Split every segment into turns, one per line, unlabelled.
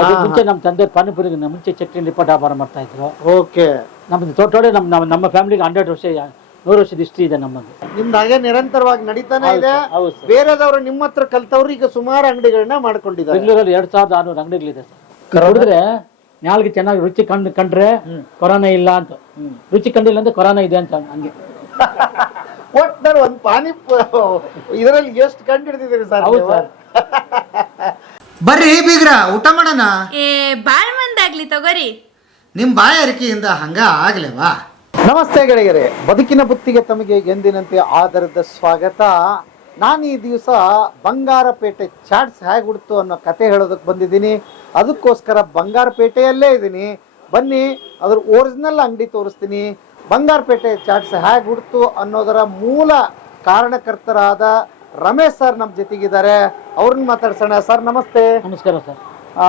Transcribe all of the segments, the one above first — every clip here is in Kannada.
ಅದು ಮುಂಚೆ ನಮ್ಮ ತಂದೆ ಪಾನಿಪುರಿಗೆ ಮುಂಚೆ ಚಟ್ನಿ ನಿಪ್ಪಟ್ಟು ವ್ಯಾಪಾರ ಮಾಡ್ತಾ ಇದ್ರು.
ಓಕೆ.
ನಮ್ದು ತೋಟೋಡೆ ನಮ್ಮ ನಮ್ಮ ನಮ್ಮ ಫ್ಯಾಮಿಲಿಗೆ ಹಂಡ್ರೆಡ್ ವರ್ಷ ನೂರು ವರ್ಷದ ಹಿಸ್ಟ್ರಿ ಇದೆ ನಮ್ಮದು.
ನಿಮ್ದು ಹಾಗೆ ನಿರಂತರವಾಗಿ ನಡೀತಾನೆ ಇದೆ. ಬೇರೆದವರು ನಿಮ್ಮ ಹತ್ರ ಕಲ್ತವ್ರು ಈಗ ಸುಮಾರು ಅಂಗಡಿಗಳನ್ನ ಮಾಡ್ಕೊಂಡಿದ್ದಾರೆ.
ಬೆಂಗಳೂರಲ್ಲಿ ಎರಡ್ ಸಾವಿರದ ಆರ್ನೂರು ಅಂಗಡಿಗಳಿದೆ ಸರ್. ನೋಡಿದ್ರೆ ನಾಲ್ಗೆ ಚೆನ್ನಾಗಿ ರುಚಿ ಕಂಡು ಕಂಡ್ರೆ ಕೊರೋನಾ ಇಲ್ಲ ಅಂತ. ರುಚಿ ಕಂಡಿಲ್ಲ ಅಂದ್ರೆ ಕೊರೋನಾ ಇದೆ ಅಂತ ಹಂಗೆ.
ಒಟ್ನಲ್ಲಿ ಒಂದು ಪಾನಿ ಇದರಲ್ಲಿ ಎಷ್ಟು ಕಂಡು ಹಿಡಿದಿದ್ದೀರಿ ಸರ್
ಹೌದು ಸರ್.
ಬರ್ರಿ ಬೀಗ್ರ ಊಟ ಮಾಡೋಣ.
ಏ ಬಾಳ್ ಮಂದಾಗ್ಲಿ ತಗೋರಿ.
ನಿಮ್ಮ ಬಾಯಾರಿಕೆಯಿಂದ ಹಂಗ ಆಗ್ಲೇವಾ?
ನಮಸ್ತೆ ಗೆಳೆಯರೇ ಬದುಕಿನ ಬುತ್ತಿಗೆ ತಮಗೆ ಎಂದಿನಂತೆ ಆಧಾರದ ಸ್ವಾಗತ. ನಾನು ಈ ದಿವಸ ಬಂಗಾರಪೇಟೆ ಚಾಟ್ಸ್ ಹೇಗೆ ಹುಡ್ತು ಅನ್ನೋ ಕತೆ ಹೇಳೋದಕ್ಕೆ ಬಂದಿದ್ದೀನಿ. ಅದಕ್ಕೋಸ್ಕರ ಬಂಗಾರಪೇಟೆಯಲ್ಲೇ ಇದ್ದೀನಿ. ಬನ್ನಿ ಅದ್ರ ಒರಿಜಿನಲ್ ಅಂಗಡಿ ತೋರಿಸ್ತೀನಿ. ಬಂಗಾರಪೇಟೆ ಚಾಟ್ಸ್ ಹೇಗೆ ಉಡ್ತು ಅನ್ನೋದರ ಮೂಲ ಕಾರಣಕರ್ತರಾದ ರಮೇಶ್ ಸರ್ ನಮ್ಮ ಜೊತೆಗಿದ್ದಾರೆ. ಅವ್ರನ್ನ ಮಾತಾಡ್ಸೋಣ. ಸರ್ ನಮಸ್ತೆ.
ನಮಸ್ಕಾರ ಸರ್.
ಆ,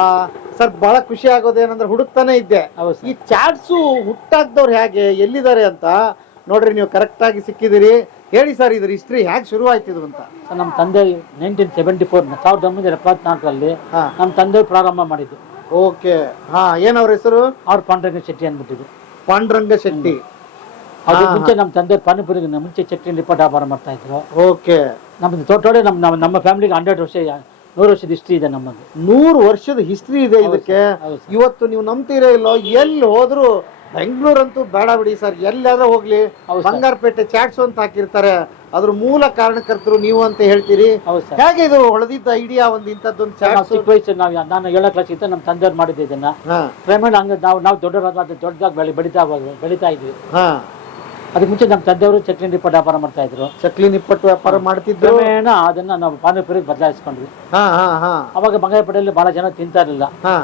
ಸರ್ ಬಹಳ ಖುಷಿ ಆಗೋದೇನಂದ್ರೆ ಹುಡುಕ್ತಾನೆ ಇದ್ದೆ. ಈ ಚಾಟ್ಸು ಹುಟ್ಟಾಕ್ದವ್ರು ಹೇಗೆ ಎಲ್ಲಿದ್ದಾರೆ ಅಂತ ನೋಡ್ರಿ ನೀವು ಕರೆಕ್ಟ್ ಆಗಿ ಸಿಕ್ಕಿದಿರಿ ಹೇಳಿ ಸರ್ ಇದ್ರ ಹಿಸ್ಟ್ರಿ ಹೇಗೆ ಶುರು ಆಯ್ತಿದ್ರು ಅಂತ
ನಮ್ಮ ತಂದೆ ನೈನ್ಟೀನ್ ಸೆವೆಂಟಿ ಫೋರ್ ಸಾವಿರದ ಒಂಬೈನೂರ ಎಪ್ಪತ್ನಾಲ್ಕರಲ್ಲಿ ನಮ್ಮ ತಂದೆ ಪ್ರಾರಂಭ ಮಾಡಿದ್ದು.
ಓಕೆ. ಹಾ ಏನವ್ರ ಹೆಸರು?
ಅವ್ರ ಪಾಂಡ್ರಂಗ ಶೆಟ್ಟಿ ಅಂದ್ಬಿಟ್ಟಿದ್ರು
ಪಾಂಡುರಂಗ ಶೆಟ್ಟಿ.
ಅದು ಮುಂಚೆ ನಮ್ಮ ತಂದೆ ಪಾನಿಪುರಿಗೆ ಮುಂಚೆ ಚಟ್ನಿ ರಿಪೋರ್ಟ್ ವ್ಯಾಪಾರ ಮಾಡ್ತಾ ಇದ್ರು.
ಓಕೆ.
ನಮ್ದು ತೋಟೋಡೆ ನಮ್ಮ ನಮ್ಮ ನಮ್ಮ ಫ್ಯಾಮಿಲಿಗೆ ಹಂಡ್ರೆಡ್ ವರ್ಷ ನೂರು ವರ್ಷದ ಹಿಸ್ಟ್ರಿ ಇದೆ ನಮ್ಮದು.
ನೂರು ವರ್ಷದ ಹಿಸ್ಟ್ರಿ ಇದೆ ಇದಕ್ಕೆ. ಇವತ್ತು ನೀವು ನಂಬ್ತೀರೇ ಇಲ್ಲೋ? ಎಲ್ಲಿ ಹೋದ್ರು ಬೆಂಗಳೂರಂತೂ ಬೇಡ ಬಿಡಿ ಸರ್. ಎಲ್ಲಾದ್ರೂ ಹೋಗ್ಲಿ. ಬಂಗಾರಪೇಟೆ ಚಾಟ್ಸ್ ಅಂತ ಹಾಕಿರ್ತಾರೆ. ಅದ್ರ ಮೂಲ ಕಾರಣಕರ್ತರು ನೀವು ಅಂತ ಹೇಳ್ತೀರಿ. ಹೇಗೆ ಇದು ಹೊಳೆದಿದ್ದ ಐಡಿಯಾ ಒಂದು ಇಂಥದ್ದೊಂದು ಚಾಟ್ಸ್?
ಚಿಕ್ಕ ವಯಸ್ಸು ನಾವು ನಾನು ಏಳನೇ ಕ್ಲಾಸ್ ಇದ್ದ ನಮ್ಮ ತಂದೆ ಮಾಡಿದ್ದೆ ಇದನ್ನ. ಕ್ರಮೇಣ ಹಂಗ ನಾವು ನಾವು ದೊಡ್ಡವರಾದ ದೊಡ್ಡದಾಗ ಬೆಳಿ ಬೆಳಿತಾ ಬೆಳಿತಾ ಇದ್ವಿ. ಅದಕ್ಕೆ ಮುಂಚೆ ನಮ್ಮ ತಂದೆಯವರು ಚಕ್ಲಿ ನಿಪ್ಪಟ್ಟು ವ್ಯಾಪಾರ ಮಾಡ್ತಾ ಇದ್ರು.
ಚಕ್ಲಿ ನಿಪ್ಪಟ್ಟು ವ್ಯಾಪಾರ ಮಾಡ್ತಿದ್ರು?
ಕ್ರಮೇಣ ಅದನ್ನ ನಾವು ಪಾನಿಪುರಿಗೆ ಬದಲಾಯಿಸ್ಕೊಂಡ್ವಿ.
ಹಾ ಹಾ ಹಾ.
ಅವಾಗ ಬಂಗಾರಪೇಟೆಯಲ್ಲಿ ಬಹಳ ಜನ ತಿಂತಾ ಇರಲಿಲ್ಲ.
ಹಾ.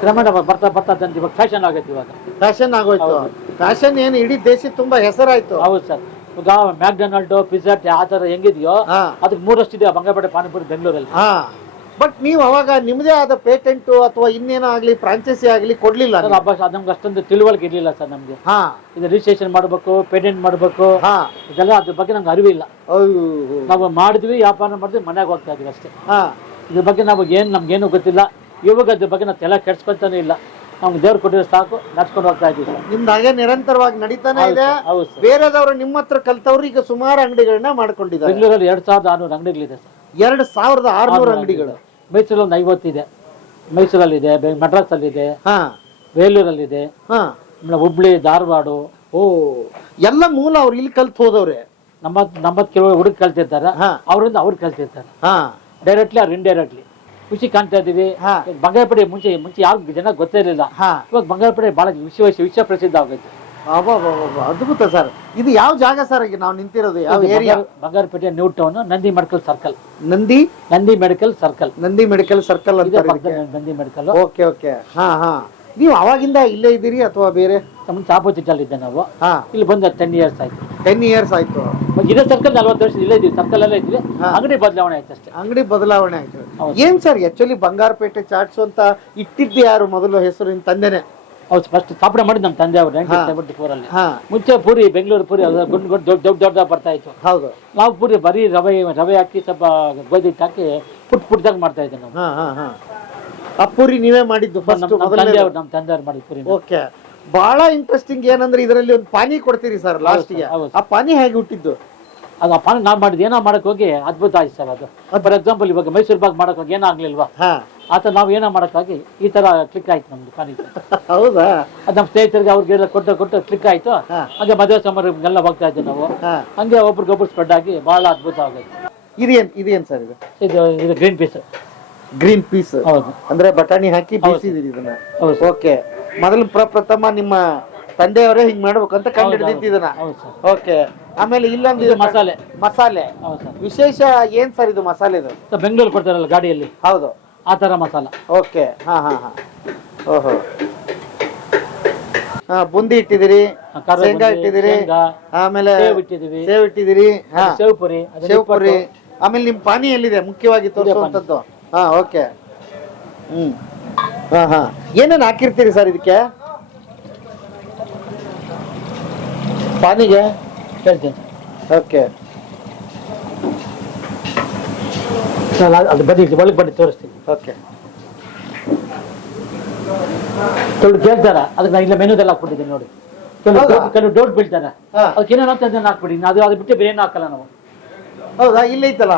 ಕ್ರಮೇಣ ಅವಾಗ ಬರ್ತಾ ಬರ್ತಾ ತಂದು ಇವಾಗ ಫ್ಯಾಷನ್ ಆಗೈತೆ ಇವಾಗ.
ಫ್ಯಾಷನ್ ಆಗೋಯ್ತು. ಫ್ಯಾಷನ್ ಏನು ಇಡೀ ದೇಶಕ್ಕೆ ತುಂಬಾ ಹೆಸರಾಯ್ತು.
ಹೌದು ಸರ್. ಈಗ ಮ್ಯಾಕ್ಡೊನಾಲ್ಡ್ ಪಿಜ್ಜಾ ಆ ತರ ಹೆಂಗಿದೆಯೋ ಅದಕ್ಕೆ ಮೂರಷ್ಟಿದೆ ಬಂಗಾರಪೇಟೆ ಪಾನಿಪುರಿ ಬೆಂಗಳೂರಲ್ಲಿ.
ಬಟ್ ನೀವು ಅವಾಗ ನಿಮ್ಮದೇ ಆದ ಪೇಟೆಂಟ್ ಅಥವಾ ಇನ್ನೇನೋ ಆಗಲಿ ಫ್ರಾಂಚೈಸಿ ಆಗ್ಲಿ ಕೊಡ್ಲಿಲ್ಲ
ಸರ್ ನಮ್ಗೆ ಅಷ್ಟೊಂದು ತಿಳುವಳಿಕೆ ಇರಲಿಲ್ಲ ಸರ್ ನಮಗೆ.
ಹಾ.
ಇದು ರಿಜಿಸ್ಟ್ರೇಷನ್ ಮಾಡಬೇಕು ಪೇಟೆಂಟ್ ಮಾಡಬೇಕು
ಹಾ.
ಇದೆಲ್ಲ ಅದ್ರ ಬಗ್ಗೆ ನಮ್ಗೆ ಅರಿವಿಲ್ಲ. ನಾವು ಮಾಡಿದ್ವಿ ವ್ಯಾಪಾರ ಮಾಡಿದ್ವಿ ಮನೆಗೆ ಹೋಗ್ತಾ ಇದೀವಿ ಅಷ್ಟೇ.
ಹಾ.
ಇದ್ರ ಬಗ್ಗೆ ನಾವು ಏನು ನಮ್ಗೇನು ಗೊತ್ತಿಲ್ಲ. ಇವಾಗ ಅದ್ರ ಬಗ್ಗೆ ನಾವು ತಲೆ ಕೆಡ್ಸ್ಕೊಂತಾನೆ ಇಲ್ಲ. ನಮ್ಗೆ ದೇವ್ರು ಕೊಟ್ಟಿರೋ ಸಾಕು ನಡ್ಸ್ಕೊಂಡು ಹೋಗ್ತಾ ಇದೀವಿ
ನಿಮ್ದು ಹಾಗೆ ನಿರಂತರವಾಗಿ ನಡೀತಾನೆ ಇದೆ.
ಸರ್, ಹೌದು ಸರ್.
ಬೇರೆದವರು ನಿಮ್ಮ ಹತ್ರ ಕಲ್ತವ್ರು ಈಗ ಸುಮಾರು ಅಂಗಡಿಗಳನ್ನ ಮಾಡ್ಕೊಂಡಿದ್ದಾರೆ.
ಬೆಂಗಳೂರಲ್ಲಿ ಎರಡು ಸಾವಿರದ ಆರ್ನೂರು ಅಂಗಡಿಗಳಿದೆ ಸರ್.
ಎರಡ್ ಸಾವಿರದ ಆರ್ನೂರು ಅಂಗಡಿಗಳು.
ಮೈಸೂರಲ್ಲಿ ಒಂದು ಐವತ್ತಿದೆ. ಮೈಸೂರಲ್ಲಿದೆ ಬೆ- ಇದೆ
ಹಾ.
ಬೇಲೂರಲ್ಲಿದೆ
ಹಾ.
ಆಮೇಲೆ ಹುಬ್ಳಿ ಧಾರವಾಡ.
ಓ ಎಲ್ಲ ಮೂಲ ಅವ್ರು ಇಲ್ಲಿ ಕಲ್ತು ಹೋದವ್ರೆ.
ನಮ್ಮತ್ ನಮ್ಮತ್ ಕೆಲವರು ಹುಡುಗ ಕಲ್ತಿರ್ತಾರೆ.
ಹಾ.
ಅವರಿಂದ ಅವ್ರು ಕಲ್ತಿರ್ತಾರೆ.
ಹಾ.
ಡೈರೆಕ್ಟ್ಲಿ ಅವ್ರು ಇಂಡೈರೆಕ್ಟ್ಲಿ ಖುಷಿ ಕಾಣ್ತಾ ಇದೀವಿ.
ಹಾ.
ಬಂಗಾರಪೇಟೆ ಮುಂಚೆ ಮುಂಚೆ ಯಾವ ಜನ ಗೊತ್ತೇ ಇರಲಿಲ್ಲ.
ಹಾ.
ಇವಾಗ ಬಂಗಾರಪೇಟೆ ಬಹಳ ವಿಶ್ವ ವಿಶ್ವ ಪ್ರಸಿದ್ಧ ಆಗೈತೆ
ಅದ್ಭುತ ಸರ್. ಇದು ಯಾವ ಜಾಗ ಸರ್ ಈಗ ನಾವು ನಿಂತಿರೋದು? ಯಾವ area
Bangara- Bangarapete new town Nandi medical circle.
Nandi?
Nandi medical circle.
Nandi medical circle
ಇದೇ
ಅಂತ
ಪಕ್ಕದಲ್ಲಿ ನಂದಿ ಮೆಡಿಕಲ್.
Okay okay. ಹಾ ಹಾ. ನೀವು ಅವಾಗಿಂದ ಇಲ್ಲೇ ಇದ್ದೀರಿ ಅಥವಾ ಬೇರೆ?
ತಮ್ಮ ಆಪೋಸಿಟ್ ಅಲ್ಲಿ ಇದ್ದೆ ನಾವು.
ಹಾ.
ಇಲ್ಲಿ ಬಂದ ಟೆನ್ ಇಯರ್ಸ್ ಆಯ್ತು.
ಟೆನ್ ಇಯರ್ಸ್ ಆಯ್ತು.
ಮತ್ತೆ ಇದೇ ಸರ್ಕಲ್ ನಲ್ವತ್ತು ವರ್ಷ ಇಲ್ಲೇ ಇದ್ದೀವಿ ಸರ್ಕಲ್ ಅಲ್ಲೇ ಇದ್ವಿ
ಹಾ.
ಅಂಗಡಿ ಬದಲಾವಣೆ ಆಯ್ತು ಅಷ್ಟೇ.
ಅಂಗಡಿ ಬದಲಾವಣೆ ಆಯ್ತು.
ಹೌದು.
ಏನ್ ಸರ್ ಆಕ್ಚುಲಿ ಬಂಗಾರಪೇಟೆ ಚಾಟ್ಸ್ ಅಂತ ಇಟ್ಟಿದ್ದು ಯಾರು ಮೊದಲು ಹೆಸರು ನಿಮ್ ತಂದೆನೆ?
ಹೌದು ಫಸ್ಟ್ ಸ್ಥಾಪನೆ ಮಾಡಿದ್ದು ನಮ್ಮ ತಂದೆ ಅವರು. ನೈನ್ಟೀನ್ ಸೆವೆಂಟಿ ಫೋರ್ ಅಲ್ಲಿ ಮುಂಚೆ ಪೂರಿ ಬೆಂಗಳೂರು ಪೂರಿ ಅದು ಗುಂಡ್ ಗುಂಡ್ ದೊಡ್ಡ ದೊಡ್ಡ ದೊಡ್ಡ ಬರ್ತಾ ಇತ್ತು.
ಹೌದು.
ನಾವು ಪೂರಿ ಬರೀ ರವೆ ರವೆ ಹಾಕಿ ಸ್ವಲ್ಪ ಗೋಧಿ ಹಿಟ್ಟು ಹಾಕಿ ಪುಟ್ ಪುಟ್ಟದಾಗ ಮಾಡ್ತಾ ಇದ್ದೆ ನಾವು.
ಆ ಪೂರಿ ನೀವೇ ಮಾಡಿದ್ದು ಫಸ್ಟ್
ನಮ್ಮ ತಂದೆ ಅವ್ರು ನಮ್ಮ ತಂದೆ ಅವ್ರು ಮಾಡಿದ ಪೂರಿ
ಓಕೆ. ಬಹಳ ಇಂಟ್ರೆಸ್ಟಿಂಗ್ ಏನಂದ್ರೆ ಇದರಲ್ಲಿ ಒಂದು ಪಾನಿ ಕೊಡ್ತೀರಿ ಸರ್ ಲಾಸ್ಟ್ಗೆ. ಆ ಪಾನಿ ಹೇಗೆ ಹುಟ್ಟಿದ್ದು?
ಅದು ಆ ಪಾನಿ ನಾವು ಮಾಡಿದ್ದು ಏನೋ ಮಾಡಕ್ ಹೋಗಿ ಅದ್ಭುತ ಆಯ್ತು ಸರ್ ಅದು. ಫಾರ್ ಎಕ್ಸಾಂಪಲ್ ಇವಾಗ ಮೈಸೂರು ಬಾಗ್ ಮಾಡಕ್ ಹೋಗಿ ಏನೋ ಆತ ನಾವು ಏನೋ ಮಾಡೋಕ್ಕಾಗಿ ಈ ತರ ಕ್ಲಿಕ್ ಆಯ್ತು ನಮ್ದು ಕಾಲೇಜ್
ಹೌದಾ?
ಅದು ನಮ್ಮ ಸ್ನೇಹಿತರಿಗೆ ಅವ್ರಿಗೆಲ್ಲ ಕೊಟ್ಟು ಕೊಟ್ಟು ಕ್ಲಿಕ್ ಆಯ್ತು. ಹಂಗೆ ಮದುವೆ ಸಮಾರಂಭಗೆಲ್ಲ ಹೋಗ್ತಾ ಇದ್ದೀವಿ ನಾವು. ಹಂಗೆ ಒಬ್ರಿಗೊಬ್ರು ಸ್ಪ್ರೆಡ್ ಆಗಿ ಭಾಳ ಅದ್ಭುತ ಆಗೈತೆ
ಇದೇನ್ ಇದೇನ್ ಸರ್ ಇದು?
ಇದು ಇದು ಗ್ರೀನ್ ಪೀಸ್
ಗ್ರೀನ್ ಪೀಸ್
ಹೌದು.
ಅಂದ್ರೆ ಬಟಾಣಿ ಹಾಕಿ. ಬೀಸಿದಿರಿ ಇದನ್ನ?
ಹೌದು
ಓಕೆ ಮೊದಲು ಪ್ರಪ್ರಥಮ ನಿಮ್ಮ ತಂದೆಯವರೇ ಹಿಂಗ್ ಮಾಡ್ಬೇಕಂತ ಹಿಡಿದಿದ್ದು ಇದನ್ನ?
ಹೌದು ಸರ್.
ಓಕೆ ಆಮೇಲೆ ಇಲ್ಲೊಂದು
ಇದು
ಇದು
ಮಸಾಲೆ.
ಮಸಾಲೆ.
ಹೌದು ಸರ್.
ವಿಶೇಷ ಏನ್ ಸರ್ ಇದು ಮಸಾಲೆ ಇದು
ಬೆಂಗಳೂರು ಕೊಡ್ತಾರಲ್ಲ ಗಾಡಿಯಲ್ಲಿ.
ಹೌದು.
ಆ ತರ ಮಸಾಲ.
ಓಕೆ. ಹಾ ಹಾ ಹಾ. ಓಹೋ. ಹಾ ಬುಂದಿ ಇಟ್ಟಿದ್ದೀರಿ
ಖಾರ
ಶೇಂಗಾ
ಬುಂದಿ,
ಇಟ್ಟಿದ್ದೀರಿ
ಶೇಂಗಾ,
ಆಮೇಲೆ
ಸೇವ್ ಇಟ್ಟಿದೀವಿ
ಸೇವ್ ಇಟ್ಟಿದ್ದೀರಿ ಹಾ.
ಸೇವ್ ಪುರಿ ಅದನ್ನ
ಸೇವ್ ಪುರಿ. ಆಮೇಲೆ ನಿಮ್ ಪಾನಿ ಎಲ್ಲಿದೆ ಮುಖ್ಯವಾಗಿ ತೋರಿಸುವಂತದ್ದು ಹಾ ಓಕೆ. ಹ್ಮ್. ಹಾ ಹಾ. ಏನೇನ್ ಹಾಕಿರ್ತೀರಿ ಸರ್ ಇದಕ್ಕೆ? ಪಾನಿಗೆ
ಹೇಳ್ತೀನಿ.
ಓಕೆ.
ಸರ್ ಅದು ಬನ್ನಿ ಒಳಗೆ ಬನ್ನಿ ತೋರಿಸ್ತೀನಿ.
ಓಕೆ.
ಕೆಲವ್ರು ಕೇಳ್ತಾರ ಅದಕ್ಕೆ ನಾನು ಇಲ್ಲ ಮೆನುದೆಲ್ಲ ಹಾಕ್ಬಿಟ್ಟಿದ್ದೀನಿ ನೋಡಿ. ಕೆಲವು? ಕೆಲವು ಡೌಟ್ ಬೀಳ್ತಾರೆ. ಅದಕ್ಕೆ ಏನೇನು ಅಂತ ಅದನ್ನ ಹಾಕ್ಬಿಡಿ. ಅದು ಅದು ಬಿಟ್ಟು ಬೇರೆ ಏನು ಹಾಕಲ್ಲ ನಾವು.
ಹೌದಾ? ಇಲ್ಲ ಐತಲ್ಲ?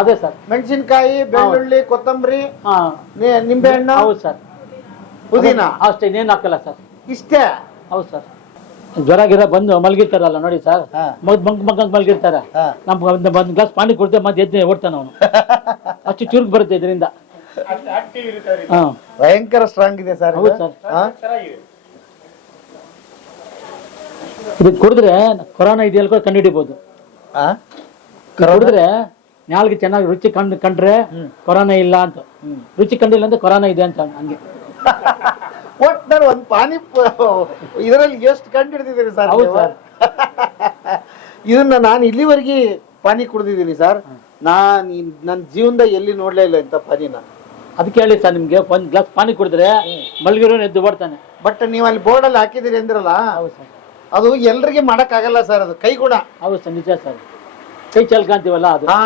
ಅದೇ ಸರ್.
ಮೆಣಸಿನ್ಕಾಯಿ ಬೆಳ್ಳುಳ್ಳಿ ಕೊತ್ತಂಬರಿ ನಿಂಬೆಹಣ್ಣು?
ಹೌದು ಸರ್.
ಪುದೀನ?
ಅಷ್ಟೇ ಇನ್ನೇನು ಹಾಕಲ್ಲ ಸರ್.
ಇಷ್ಟೇ?
ಹೌದು ಸರ್. ಜ್ವರ ಗಿರ ಬಂದು ಮಲಗಿರ್ತಾರಲ್ಲ ನೋಡಿ ಸರ್. ಮಗ್ ಮಂಗ್ ಮಂಗ್ ಮಲಗಿರ್ತಾರೆ.
ನಮ್ಗೆ
ನಮ್ ಒಂದು ಒಂದು ಗ್ಲಾಸ್ ಪಾನಿ ಕೊಡ್ತೇವೆ ಮತ್ತೆ ಎದ್ದು ಓಡ್ತಾನೆ ಅವನು. ಅಷ್ಟು ಚುರುಕು ಬರುತ್ತೆ ಇದರಿಂದ. ಹಾ.
ಭಯಂಕರ ಸ್ಟ್ರಾಂಗ್ ಇದೆ ಸರ್
ಹೌದು ಸರ್. ಇದು ಕುಡಿದ್ರೆ ಕೊರೋನಾ ಇದೆಯಲ್ಲ ಕೂಡ ಕಂಡುಹಿಡಿಬಹುದು ಕುಡಿದ್ರೆ ನಾಲ್ಗೆ ಚೆನ್ನಾಗಿ ರುಚಿ ಕಂಡು ಕಂಡ್ರೆ ಕೊರೋನಾ ಇಲ್ಲ ಅಂತ. ರುಚಿ ಕಂಡಿಲ್ಲ ಅಂದ್ರೆ ಕೊರೋನಾ ಇದೆ ಅಂತ ಹಂಗೆ.
ನಾನು ಒಂದ್ ಪಾನಿ ಇದರಲ್ಲಿ ಎಷ್ಟು ಕಂಡು ಹಿಡಿದಿದ್ದೀರಿ ಸರ್
ಹೌದು? ಸರ್.
ಇದನ್ನ ನಾನು ಇಲ್ಲಿವರೆಗೆ ಪಾನಿ ಕುಡಿದಿದ್ದೀನಿ ಸರ್. ನಾನ್ ನನ್ನ ಜೀವನದಾಗ ಎಲ್ಲಿ ನೋಡ್ಲೇ ಇಲ್ಲ ಇಂಥ ಪಾನಿನ.
ಅದಕ್ಕೆ ಹೇಳಿ ಸರ್ ನಿಮ್ಗೆ ಒಂದ್ ಗ್ಲಾಸ್ ಪಾನಿ ಕುಡಿದ್ರೆ ಮಲಗಿರೋ ಎದ್ದು ಬರ್ತಾನೆ
ಬಟ್ ನೀವು ಅಲ್ಲಿ ಬೋರ್ಡ್ ಅಲ್ಲಿ ಹಾಕಿದಿರಿ ಅಂದ್ರಲ್ಲ
ಹೌದು ಸರ್.
ಅದು ಎಲ್ರಿಗೆ ಮಾಡಕ್ ಆಗಲ್ಲ ಸರ್ ಅದು ಕೈ ಕೂಡ
ಹೌದು ಸರ್ ನಿಜ ಸರ್. ಕೈ ಚಲ್ಕಂತೀವಲ್ಲ ಅದು.
ಹಾ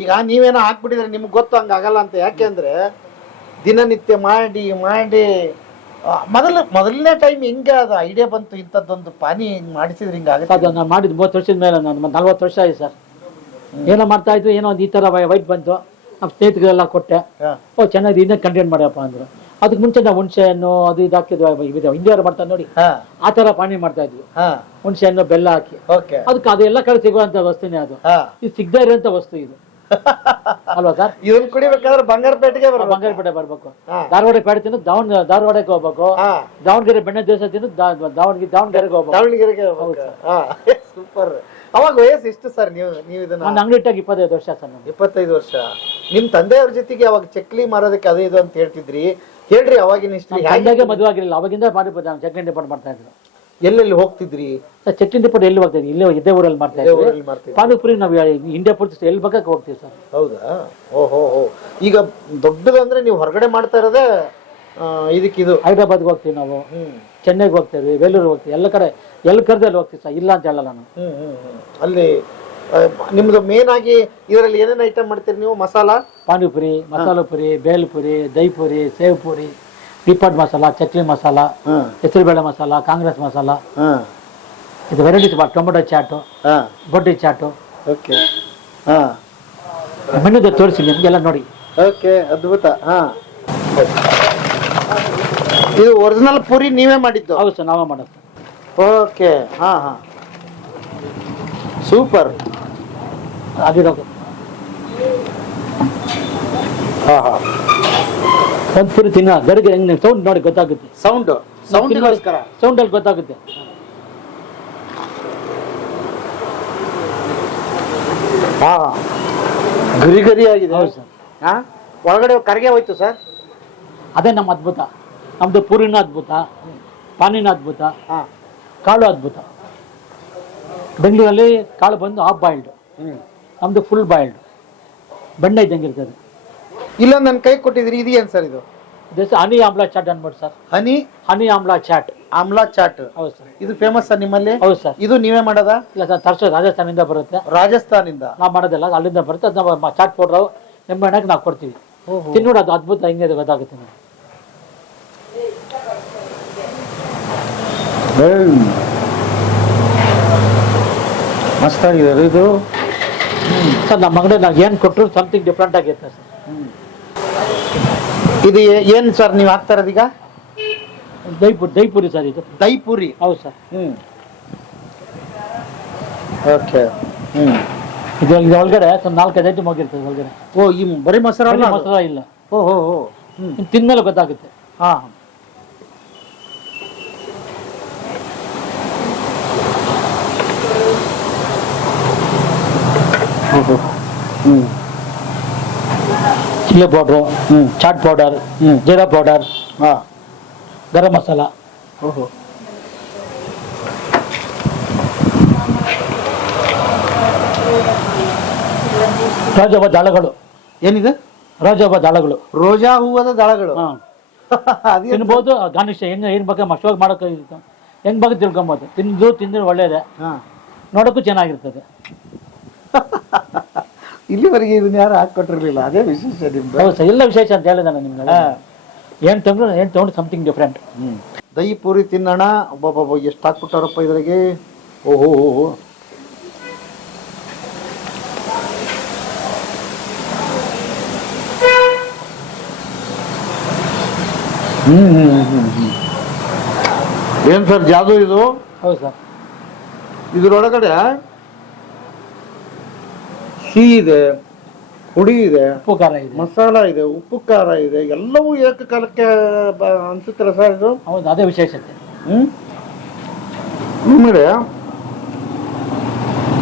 ಈಗ ನೀವೇನೋ ಹಾಕ್ಬಿಟ್ಟಿದ್ರೆ ನಿಮ್ಗೆ ಗೊತ್ತು ಹಂಗ ಆಗಲ್ಲ ಅಂತ ಯಾಕೆ ಅಂದ್ರೆ ದಿನನಿತ್ಯ ಮಾಡಿ ಮಾಡಿ ಆ, ಮೊದಲ ಮೊದಲನೇ ಟೈಮ್ ಹಿಂಗೆ ಅದು ಐಡಿಯಾ ಬಂತು ಇಂಥದ್ದೊಂದು ಪಾನಿ ಹಿಂಗ್ ಮಾಡಿಸಿದ್ರೆ ಹಿಂಗ
ಅದು ನಾನು ಮಾಡಿದ್ ಮೂವತ್ತು ವರ್ಷದ ಮೇಲೆ ನಾನು ನಲ್ವತ್ತು ವರ್ಷ ಆಯ್ತು ಸರ್. ಏನೋ ಮಾಡ್ತಾ ಇದ್ವಿ ಏನೋ ಒಂದು ಈ ಥರ ವೈಟ್ ಬಂತು. ನಮ್ಮ ಸ್ನೇಹಿತರಿಗೆಲ್ಲ ಕೊಟ್ಟೆ. ಓ ಚೆನ್ನಾಗಿ ಇನ್ನೇ ಕಂಟೆಂಟ್ ಮಾಡ್ಯಪ್ಪ ಅಂದ್ರು. ಅದಕ್ಕೆ ಮುಂಚೆ ನಾವು ಹುಣಸೆ ಹಣ್ಣು ಅದು ಇದು ಹಾಕಿದ್ವಿ ಹಿಂದಿಯವರು ಮಾಡ್ತಾರೆ ನೋಡಿ. ಆ ತರ ಪಾನಿ ಮಾಡ್ತಾ ಇದ್ವಿ. ಹುಣಸೆ ಹಣ್ಣು ಬೆಲ್ಲ ಹಾಕಿ. ಅದಕ್ಕೆ ಅದೆಲ್ಲ ಕಡೆ ಸಿಗುವಂತ ವಸ್ತುನೇ ಅದು. ಇದು ಸಿಗದೇ ಇರುವಂತ ವಸ್ತು ಇದು. ಅಲ್ವಾ ಸರ್?
ಇವ್ರು ಕುಡಿಬೇಕಾದ್ರೆ ಬಂಗಾರಪೇಟೆಗೆ ಬರ್ಬೇಕು.
ಬಂಗಾರಪೇಟೆ ಬರ್ಬೇಕು. ಧಾರವಾಡ ಪೇಟೆ ತಿನ್ನು ದಾವಣ ಧಾರವಾಡಕ್ಕೆ ಹೋಗ್ಬೇಕು. ದಾವಣಗೆರೆ ಬೆಣ್ಣೆ ದೇಶ ತಿನ್ನು ದಾವಣಗೆರೆ ದಾವಣಗೆರೆಗೆ ಹೋಗ್ಬೇಕು.
ದಾವಣಗೆರೆಗೆ ಸೂಪರ್. ಅವಾಗ ವಯಸ್ಸು ಎಷ್ಟು ಸರ್ ನೀವು ನೀವು ಇದನ್ನ?
ನನ್ನ ಅಂಗಡಿ ಇಟ್ಟಾಗ ಇಪ್ಪತ್ತೈದು ವರ್ಷ ಸರ್ ನಮ್ಗೆ
ಇಪ್ಪತ್ತೈದು ವರ್ಷ. ನಿಮ್ ತಂದೆಯವ್ರ ಜೊತೆಗೆ ಅವಾಗ ಚಕ್ಲಿ ಮಾರೋದಕ್ಕೆ ಅದೇ ಇದು ಅಂತ ಹೇಳ್ತಿದ್ರಿ. ಹೇಳ್ರಿ ಅವಾಗಿನ ಹಿಸ್ಟ್ರಿ
ತಂದೆಗೆ ಮದುವೆ ಆಗಿರಲಿಲ್ಲ ಅವಾಗಿಂದ ಮಾಡಿ ಚಕ್ಲಿ ಡಿಪಾರ್ಟ್ ಮಾಡ್ತಾ ಇದ್ರು
ಎಲ್ಲೆಲ್ಲಿ ಹೋಗ್ತಿದ್ರಿ?
ಸರ್ ಚಕ್ಲಿ ಡಿಪಾರ್ಟ್ ಎಲ್ಲಿ ಹೋಗ್ತಾ ಇದ್ವಿ ಇಲ್ಲೇ ಇದೇ ಊರಲ್ಲಿ ಮಾಡ್ತಾ
ಇದೇ
ಇದ್ವಿ
ಊರಲ್ಲಿ ಮಾಡ್ತಿದ್ರಿ.
ಪಾನಿಪುರಿ ನಾವು ಇಂಡಿಯಾ ಪೂರ್ತಿ ಎಲ್ಲಿ ಬಗ್ಗೆ ಹೋಗ್ತೀವಿ ಸರ್?
ಹೌದಾ? ಓಹೋ ಹೋ ಈಗ ದೊಡ್ಡದಂದ್ರೆ ನೀವು ಹೊರಗಡೆ ಮಾಡ್ತಾ ಇರೋದೇ ಆ, ಇದಕ್ಕಿದು.
ಹೈದ್ರಾಬಾದ್ಗೆ ಹೋಗ್ತೀವಿ ನಾವು.
ಹ್ಮ್.
ಚೆನ್ನೈಗೆ ಹೋಗ್ತೇವೆ ಬೇಲೂರು ಹೋಗ್ತೀವಿ ಎಲ್ಲ ಕಡೆ ಎಲ್ಲಿ ಕರೆದಲ್ಲಿ ಹೋಗ್ತೀವಿ ಸರ್ ಇಲ್ಲ ಅಂತ ಹೇಳಲ್ಲ ನಾನು.
ಹ್ಮ್ ಹ್ಮ್ ಹ್ಮ್. ಅಲ್ಲಿ ಆ, ನಿಮ್ದು ಮೇನ್ ಆಗಿ ಇದರಲ್ಲಿ ಏನೇನು ಐಟಮ್ ಮಾಡ್ತೀರಿ ನೀವು? ಮಸಾಲ?
ಪಾನಿಪುರಿ ಮಸಾಲ ಪುರಿ ಬೇಲ್ಪುರಿ ದಹಿ ಪುರಿ ಸೇವ್ ಪುರಿ ಡಿಪಾಟ್ ಮಸಾಲ ಚಕ್ಲಿ ಮಸಾಲ ಹೆಸರುಬೇಳೆ ಮಸಾಲ ಕಾಂಗ್ರೆಸ್ ಮಸಾಲ. ಇದು ವೆರೈಟಿ ಟೊಮೆಟೊ ಚಾಟು
ಬೊಡ್ಡಿ
ಬೊಟ್ಟಿ ಚಾಟು.
ಓಕೆ. ಹಾ.
ಮೆನುದು ತೋರಿಸಿ ನಿಮಗೆಲ್ಲ ನೋಡಿ.
ಓಕೆ ಅದ್ಭುತ. ಹಾ. ಇದು ಒರಿಜಿನಲ್ ಪೂರಿ ನೀವೇ ಮಾಡಿದ್ದು?
ಹೌದು ಸರ್ ನಾವೇ ಮಾಡೋದು
ಓಕೆ ಹಾ ಹಾ. ಸೂಪರ್
ಅದಿರೋ
ಹಾ ಹಾ.
ಒಂದು ಪೂರಿ ತಿನ್ನ ಗಡಿಗೆ ಹೆಂಗೆ ಸೌಂಡ್ ನೋಡಿ ಗೊತ್ತಾಗುತ್ತೆ.
ಸೌಂಡ್ ಸೌಂಡ್ಗೋಸ್ಕರ
ಸೌಂಡಲ್ಲಿ ಗೊತ್ತಾಗುತ್ತೆ.
ಹಾ ಹಾ. ಗರಿ ಗರಿ ಆಗಿದೆ.
ಹೌದು ಸರ್.
ಹಾ? ಒಳಗಡೆ ಕರ್ಗೆ ಹೋಯ್ತು ಸರ್?
ಅದೇ ನಮ್ಮ ಅದ್ಭುತ. ನಮ್ದು ಪೂರಿನ ಅದ್ಭುತ ಪಾನಿನ ಅದ್ಭುತ
ಹಾ.
ಕಾಳು ಅದ್ಭುತ. ಬೆಂಗಳೂರಲ್ಲಿ ಕಾಳು ಬಂದು ಹಾಫ್ ಬಾಯ್ಲ್ಡ್ ನಮ್ದು ಫುಲ್ ಬಾಯ್ಲ್ಡ್ ಬೆಣ್ಣೆ ಇದ್ದಂಗೆ ಇರ್ತದೆ.
ಇಲ್ಲ ನನ್ನ ಕೈ ಕೊಟ್ಟಿದ್ರಿ ಇದು ಏನು ಸರ್ ಇದು?
ದಿಸ್ ಹನಿ ಆಮ್ಲಾ ಚಾಟ್ ಅನ್ಬಿಟ್ಟು sir.
Honey
honey amla chaat
amla chaat
ಹೌದು ಸರ್.
ಇದು ಫೇಮಸ್ ಸರ್ ನಿಮ್ಮಲ್ಲಿ?
ಹೌದು ಸರ್.
ಇದು ನೀವೇ ಮಾಡೋದ?
ಇಲ್ಲ ಸರ್ ತರ್ಸೋದು ರಾಜಸ್ಥಾನಿಂದ ಬರುತ್ತೆ.
ರಾಜಸ್ಥಾನಿಂದ?
ನಾವು ಮಾಡೋದಿಲ್ಲ ಅಲ್ಲಿಂದ ಬರುತ್ತೆ. ಅದು ನಾವು ಚಾಟ್ ಪೌಡ್ರು ನಿಂಬೆಹಣ್ಣಕ್ಕೆ ನಾವು ಕೊಡ್ತೀವಿ. ತಿನ್ನೋಡು ಅದು ಅದ್ಭುತ ಹಿಂಗೆ ಅದು ಗೊತ್ತಾಗುತ್ತೆ ನಿಮ್ಗೆ.
ಮಸ್ತ್ ಆಗಿದೆ ಇದು
ಸರ್ ನಮ್ಮ ಅಂಗಡಿ ನಾವು ಏನು ಕೊಟ್ಟರು ಸಮಥಿಂಗ್ ಡಿಫ್ರೆಂಟ್ ಆಗೈತೆ ಸರ್
ಇದು ಏನ್ ಸರ್ ನೀವು ಹಾಕ್ತಾ ಇರೋದೀಗ
ದೈಪುರಿ ದೈಪುರಿ ಸರ್ ಇದು.
ದೈಪುರಿ? ಪೂರಿ
ಹೌದು ಸರ್
ಹ್ಮ್. ಓಕೆ ಹ್ಞೂ
ಇದು ಇದು ಒಳಗಡೆ ಸ್ವಲ್ಪ ಐದು ಐಟಮ್ ಹೋಗಿರ್ತದೆ ಒಳಗಡೆ.
ಓ ಈ ಬರೀ ಮೊಸರು
ಮೊಸರ ಇಲ್ಲ.
ಓ ಹೋ ಹೋ
ತಿಂದ್ಮೇಲೆ ಗೊತ್ತಾಗುತ್ತೆ.
ಹಾ. ಹ್ಮ್.
ಚಿಲ್ಲಿ ಪೌಡ್ರು
ಹ್ಮ್.
ಚಾಟ್ ಪೌಡರ್
ಹ್ಮ್.
ಜೀರಾ ಪೌಡರ್
ಹಾಂ.
ಗರಂ ಮಸಾಲ.
ಓಹೋ.
ರೋಜಾಬ ದಳಗಳು.
ಏನಿದೆ?
ರೋಜಾಬ ದಳಗಳು.
ರೋಜಾ ಹೂವದ ದಳಗಳು.
ಹಾಂ.
ಅದೇನ್?
ತಿನ್ಬೋದು ಗಾರ್ನಿಷ್ ಹೆಂಗೆ ಏನ್ ಬಗ್ಗೆ ಮಸ್ವಾಗಿ ಮಾಡೋಕೆ ಹೆಂಗ್ ಬಗ್ಗೆ ತಿಳ್ಕೊಬೋದು. ತಿಂದು ತಿಂದ್ರೆ ಒಳ್ಳೇದೆ.
ಹಾ.
ನೋಡೋಕ್ಕೂ ಚೆನ್ನಾಗಿರ್ತದೆ.
ಇಲ್ಲಿವರೆಗೆ ಇದನ್ನ ಯಾರು ಕೊಟ್ಟಿರಲಿಲ್ಲ ಅದೇ ವಿಶೇಷ ನಿಮ್ದು.
ಹೌದು ಸರ್ ಎಲ್ಲ ವಿಶೇಷ ಅಂತ ಹೇಳಿದೆ ನಾನು ನಿಮ್ಗೆ. ಏನು ತಗೊಂಡು ಏನು ತಗೊಂಡು ಸಮಥಿಂಗ್ ಡಿಫ್ರೆಂಟ್ ಹ್ಞೂ
ದಹಿ ಪೂರಿ ತಿನ್ನೋಣ. ಒಬ್ಬೊಬ್ಬ ಎಷ್ಟು ಹಾಕ್ಬಿಟ್ಟಾರಪ್ಪ ಇದ್ರಾಗೆ? ಓಹೋ ಓಹೋ ಹ್ಮ್ ಹ್ಮ್ ಹ್ಮ್ ಹ್ಮ್. ಏನ್ ಸರ್ ಜಾದು ಇದು?
ಹೌದು ಸರ್.
ಇದ್ರೊಳಗಡೆ ಸಿಹಿ ಇದೆ ಹುಡಿ ಇದೆ
ಉಪ್ಪು ಖಾರ ಇದೆ.
ಮಸಾಲ ಇದೆ ಉಪ್ಪು ಖಾರ ಇದೆ ಎಲ್ಲವೂ ಏಕಕಾಲಕ್ಕೆ ಅನ್ಸುತ್ತಲ್ಲ ಸರ್ ಇದು?
ಹೌದು ಅದೇ ವಿಶೇಷತೆ.
ಹ್ಮ್?